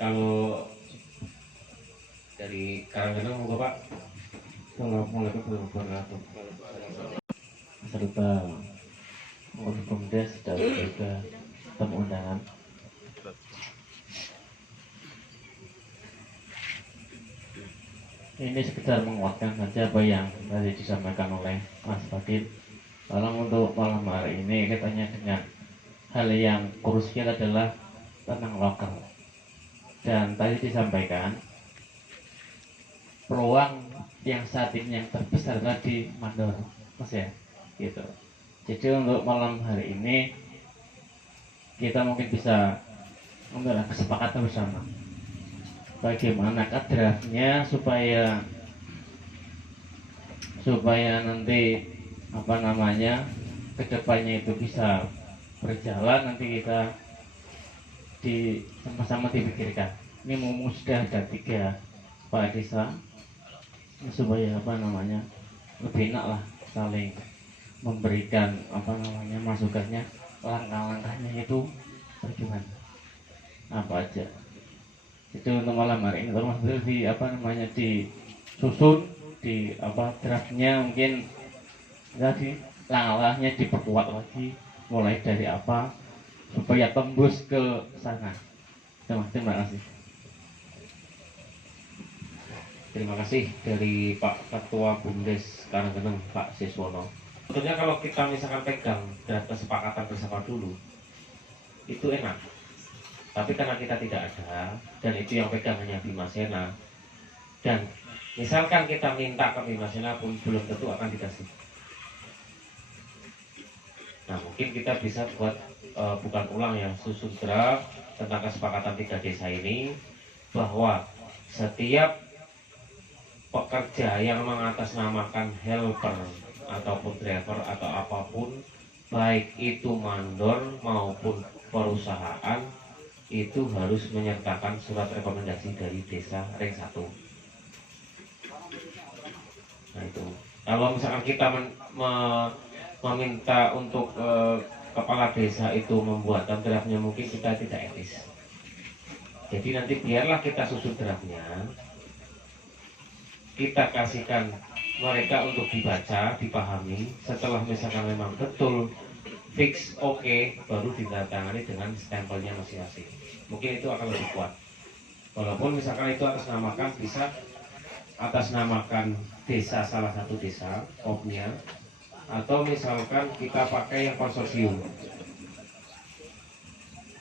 Kalau dari Karanggeneng monggo Pak. Assalamualaikum warahmatullahi wabarakatuh. Serta untuk BUMDes dan juga tamu undangan. Ini sekedar menguatkan saja apa yang tadi disampaikan oleh Mas Fadil Tolong untuk malam hari ini katanya dengan hal yang krusial adalah tentang lokal. Dan tadi disampaikan peluang yang saat ini yang terbesar adalah di Mandor, Mas ya, gitu. Jadi untuk malam hari ini kita mungkin bisa membuat kesepakatan bersama bagaimana draftnya supaya nanti apa namanya kedepannya itu bisa berjalan, nanti kita sama-sama dipikirkan. Ini mumpung sudah ada 3 kepala desa, supaya apa namanya lebih enak lah saling memberikan apa namanya masukannya, langkah-langkahnya itu bagaimana, apa aja. Itu untuk malam hari ini tolong di apa namanya disusun di apa draftnya, mungkin jadi langkahnya diperkuat lagi, mulai dari apa supaya tembus ke sana. Terima kasih. Terima kasih dari Pak Ketua Bumdes Karanggeneng, Pak Siswono. Sebetulnya kalau kita misalkan pegang dan kesepakatan bersama dulu, itu enak. Tapi karena kita tidak ada, dan itu yang pegang hanya Bima Sena, dan misalkan kita minta ke Bima Sena pun belum tentu akan dikasih. Nah, mungkin kita bisa buat bukan ulang ya, susun draft tentang kesepakatan 3 desa ini, bahwa setiap pekerja yang mengatasnamakan helper ataupun driver atau apapun, baik itu mandor maupun perusahaan, itu harus menyertakan surat rekomendasi dari desa ring 1. Nah itu, kalau misalkan kita meminta untuk kepala desa itu membuatkan draftnya, mungkin kita tidak etis. Jadi nanti biarlah kita susun draftnya, kita kasihkan mereka untuk dibaca, dipahami. Setelah misalkan memang betul fix oke, baru ditandatangani dengan stempelnya masing-masing. Mungkin itu akan lebih kuat. Walaupun misalkan itu bisa atas namakan desa, salah satu desa, opnya, atau misalkan kita pakai yang konsorsium.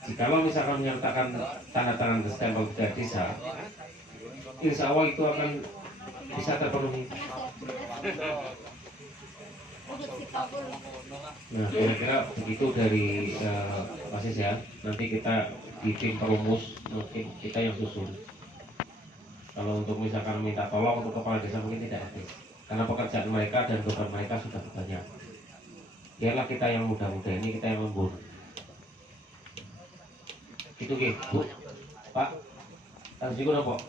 Jikalau misalkan menyertakan tanda tangan stempel 3 desa, insya Allah itu akan bisa terpenuhi. Nah, kira-kira begitu dari Mas ya. Nanti kita di tim perumus, mungkin kita yang susun. Kalau untuk misalkan minta tolong untuk kepala desa mungkin tidak etis, karena pekerjaan mereka dan beban mereka sudah banyak. Biarlah kita yang muda-muda ini, kita yang lembur. Itu Bu, Pak, harus juga Pak.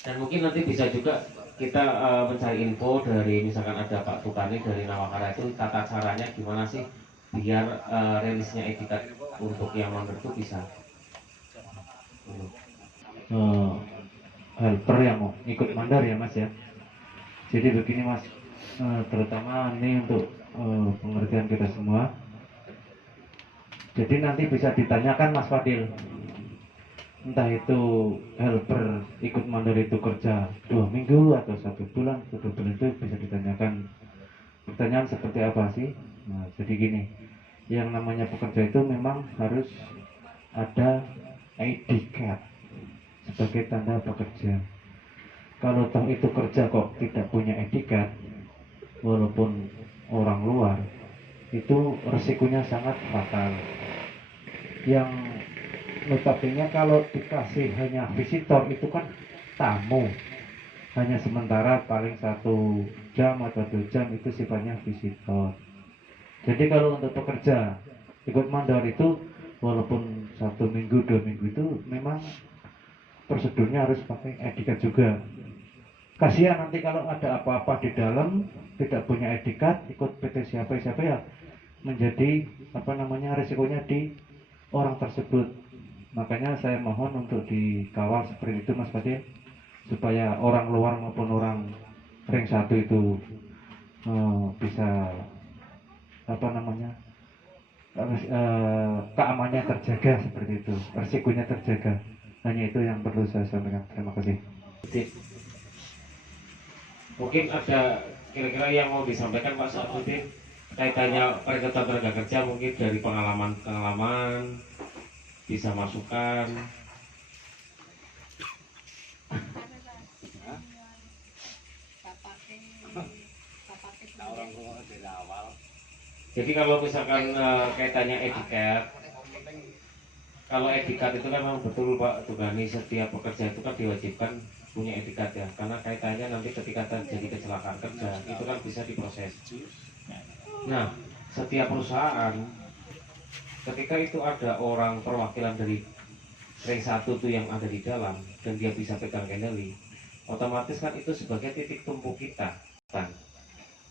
Dan mungkin nanti bisa juga kita mencari info dari misalkan ada Pak Tukani dari Nawakara, itu tata caranya gimana sih biar rilisnya etiket untuk yang mandor itu bisa. Helper yang mau ikut mandor ya Mas ya. Jadi begini Mas, terutama ini untuk pengertian kita semua. Jadi nanti bisa ditanyakan Mas Fadil, entah itu helper ikut mandor itu kerja 2 minggu atau 1 bulan, 1 bulan itu bisa ditanyakan pertanyaan seperti apa sih. Nah, jadi gini, yang namanya pekerja itu memang harus ada ID card sebagai tanda pekerja. Kalau toh itu kerja kok tidak punya ID card, walaupun orang luar, itu resikonya sangat fatal. Yang notabene kalau dikasih hanya visitor itu kan tamu, hanya sementara paling 1 jam atau 2 jam itu sifatnya visitor. Jadi kalau untuk pekerja ikut mandor itu walaupun 1 minggu 2 minggu itu memang prosedurnya harus pakai ID card juga. Kasihan nanti kalau ada apa-apa di dalam tidak punya ID card, ikut PT siapa ya menjadi apa namanya risikonya di orang tersebut. Makanya saya mohon untuk dikawal seperti itu Mas Fadil, supaya orang luar maupun orang ring 1 itu bisa apa namanya keamanannya terjaga seperti itu, risikonya terjaga. Hanya itu yang perlu saya sampaikan. Terima kasih. Mungkin ada kira-kira yang mau disampaikan Pak Syafruddin kaitannya perikatan tenaga kerja, mungkin dari pengalaman bisa masukan. Jadi kalau misalkan kaitannya etiket, kalau etiket itu kan memang betul Pak Tugani, setiap pekerja itu kan diwajibkan punya etiket ya, karena kaitannya nanti ketika terjadi kecelakaan kerja itu kan bisa diproses. Nah, setiap perusahaan ketika itu ada orang perwakilan dari ring 1 tuh yang ada di dalam dan dia bisa pegang kendali, otomatis kan itu sebagai titik tumpu kita kan.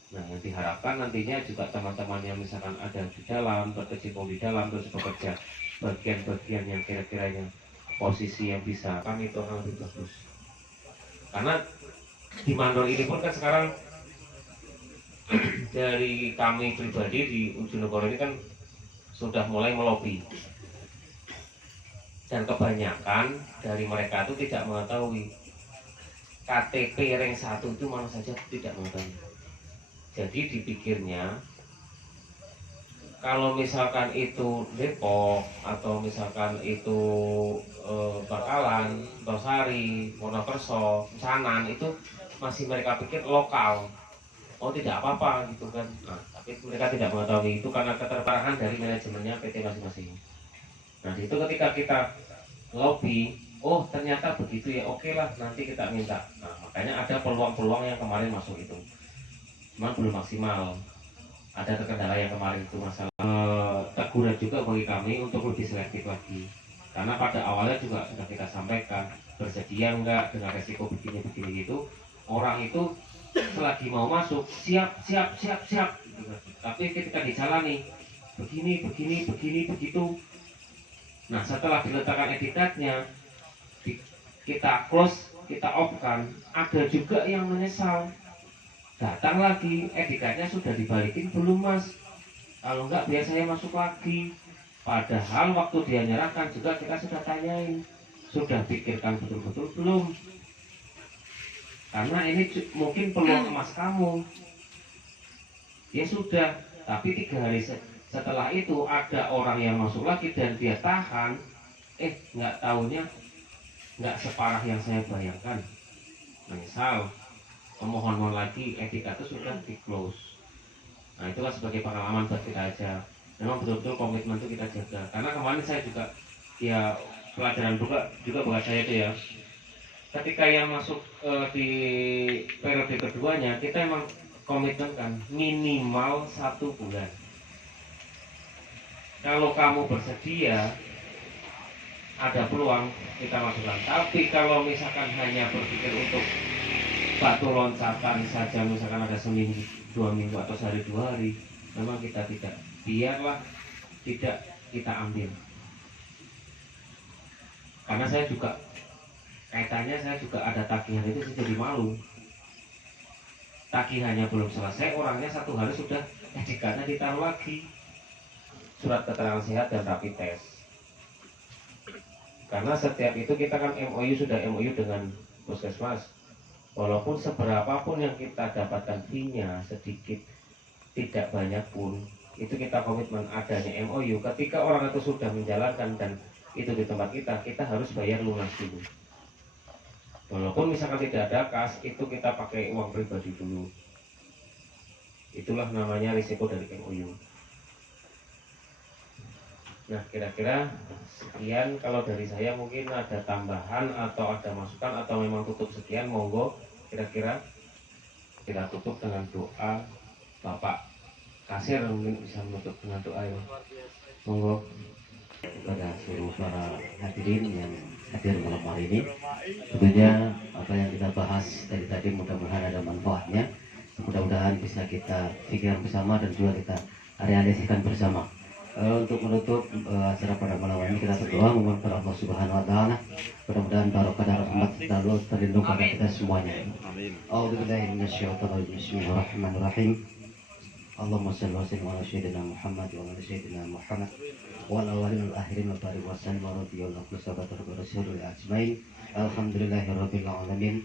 Nah, yang diharapkan nantinya juga teman-teman yang misalkan ada di dalam, berkecimpung di dalam, terus bekerja bagian-bagian yang kira-kiranya posisi yang bisa, kan itu akan lebih bagus. Karena di mandor ini pun kan sekarang dari kami pribadi di Ujonegoro ini kan sudah mulai melobi, dan kebanyakan dari mereka itu tidak mengetahui KTP ring 1 itu mana saja, tidak mengetahui. Jadi dipikirnya kalau misalkan itu Depok atau misalkan itu Bakalan, Tosari, Wonokerso, Sanan, itu masih mereka pikir lokal. Oh tidak apa-apa gitu kan. Nah, tapi mereka tidak mengetahui itu karena keterparangan dari manajemennya PT masing-masing. Nah itu ketika kita lobby, oh ternyata begitu ya, oke lah nanti kita minta. Nah makanya ada peluang-peluang yang kemarin masuk itu, memang belum maksimal. Ada terkendala yang kemarin itu masalah teguran juga bagi kami untuk lebih selektif lagi, karena pada awalnya juga sudah kita sampaikan bersedia enggak dengan resiko begini-begini gitu. Orang itu selagi mau masuk siap gitu. Tapi ketika dijalani begini begitu, nah setelah diletakkan etiketnya kita close, kita off kan, ada juga yang menyesal. Datang lagi, etiketnya sudah dibalikin belum mas? Kalau enggak biasanya masuk lagi. Padahal waktu dia nyerahkan juga kita sudah tanyain, sudah pikirkan betul-betul belum? Karena ini mungkin peluang emas kamu. Ya sudah, tapi 3 hari setelah itu ada orang yang masuk lagi dan dia tahan. Nggak tahunya nggak separah yang saya bayangkan. Misal pemohon lagi, etika itu sudah di close. Nah itulah sebagai pengalaman buat kita aja. Memang betul-betul komitmen itu kita jaga. Karena kemarin saya juga ya pelajaran juga buat saya itu ya. Ketika yang masuk di periode keduanya, kita emang komitmen kan minimal 1 bulan. Kalau kamu bersedia, ada peluang kita masukkan. Tapi kalau misalkan hanya berpikir untuk batu loncatan saja, misalkan ada seminggu, 2 minggu atau sehari 2 hari, memang kita tidak, biarlah tidak kita ambil. Karena saya juga kaitannya, saya juga ada tagihan itu, saya jadi malu. Tagihannya belum selesai, orangnya 1 hari sudah etiketnya ditaruh lagi, surat keterangan sehat dan rapid test. Karena setiap itu kita kan MOU, sudah MOU dengan puskesmas. Walaupun seberapapun yang kita dapatkan fee-nya, sedikit tidak banyak pun, itu kita komitmen adanya MOU. Ketika orang itu sudah menjalankan dan itu di tempat kita harus bayar lunas dulu. Walaupun misalkan tidak ada kas, itu kita pakai uang pribadi dulu. Itulah namanya risiko dari MOU. Nah kira-kira sekian kalau dari saya. Mungkin ada tambahan atau ada masukan atau memang tutup sekian, monggo. Kira-kira kita tutup dengan doa. Bapak Kasir mungkin bisa menutup dengan doa ya, monggo. Kepada seluruh para hadirin yang hadir malam hari ini, tentunya apa yang kita bahas dari tadi mudah-mudahan ada manfaatnya, mudah-mudahan bisa kita pikirkan bersama dan juga kita realisasikan bersama. Untuk menutup acara pada malam ini, kita berdoa memohon kepada Allah Subhanahu wa taala, mudah-mudahan barokah dan rahmat selalu terlindung pada kita semuanya. A'udzubillahi minasyaitonir rajim. Bismillahirrahmanirrahim. Allahumma shalli wa sallim ala sayyidina Muhammad wa ala sayyidina Muhammad wa ala alihi wal akhirin wa barik wa sallim wa radhiyallahu anhu wa sallam ajmain. Alhamdulillahirabbil alamin.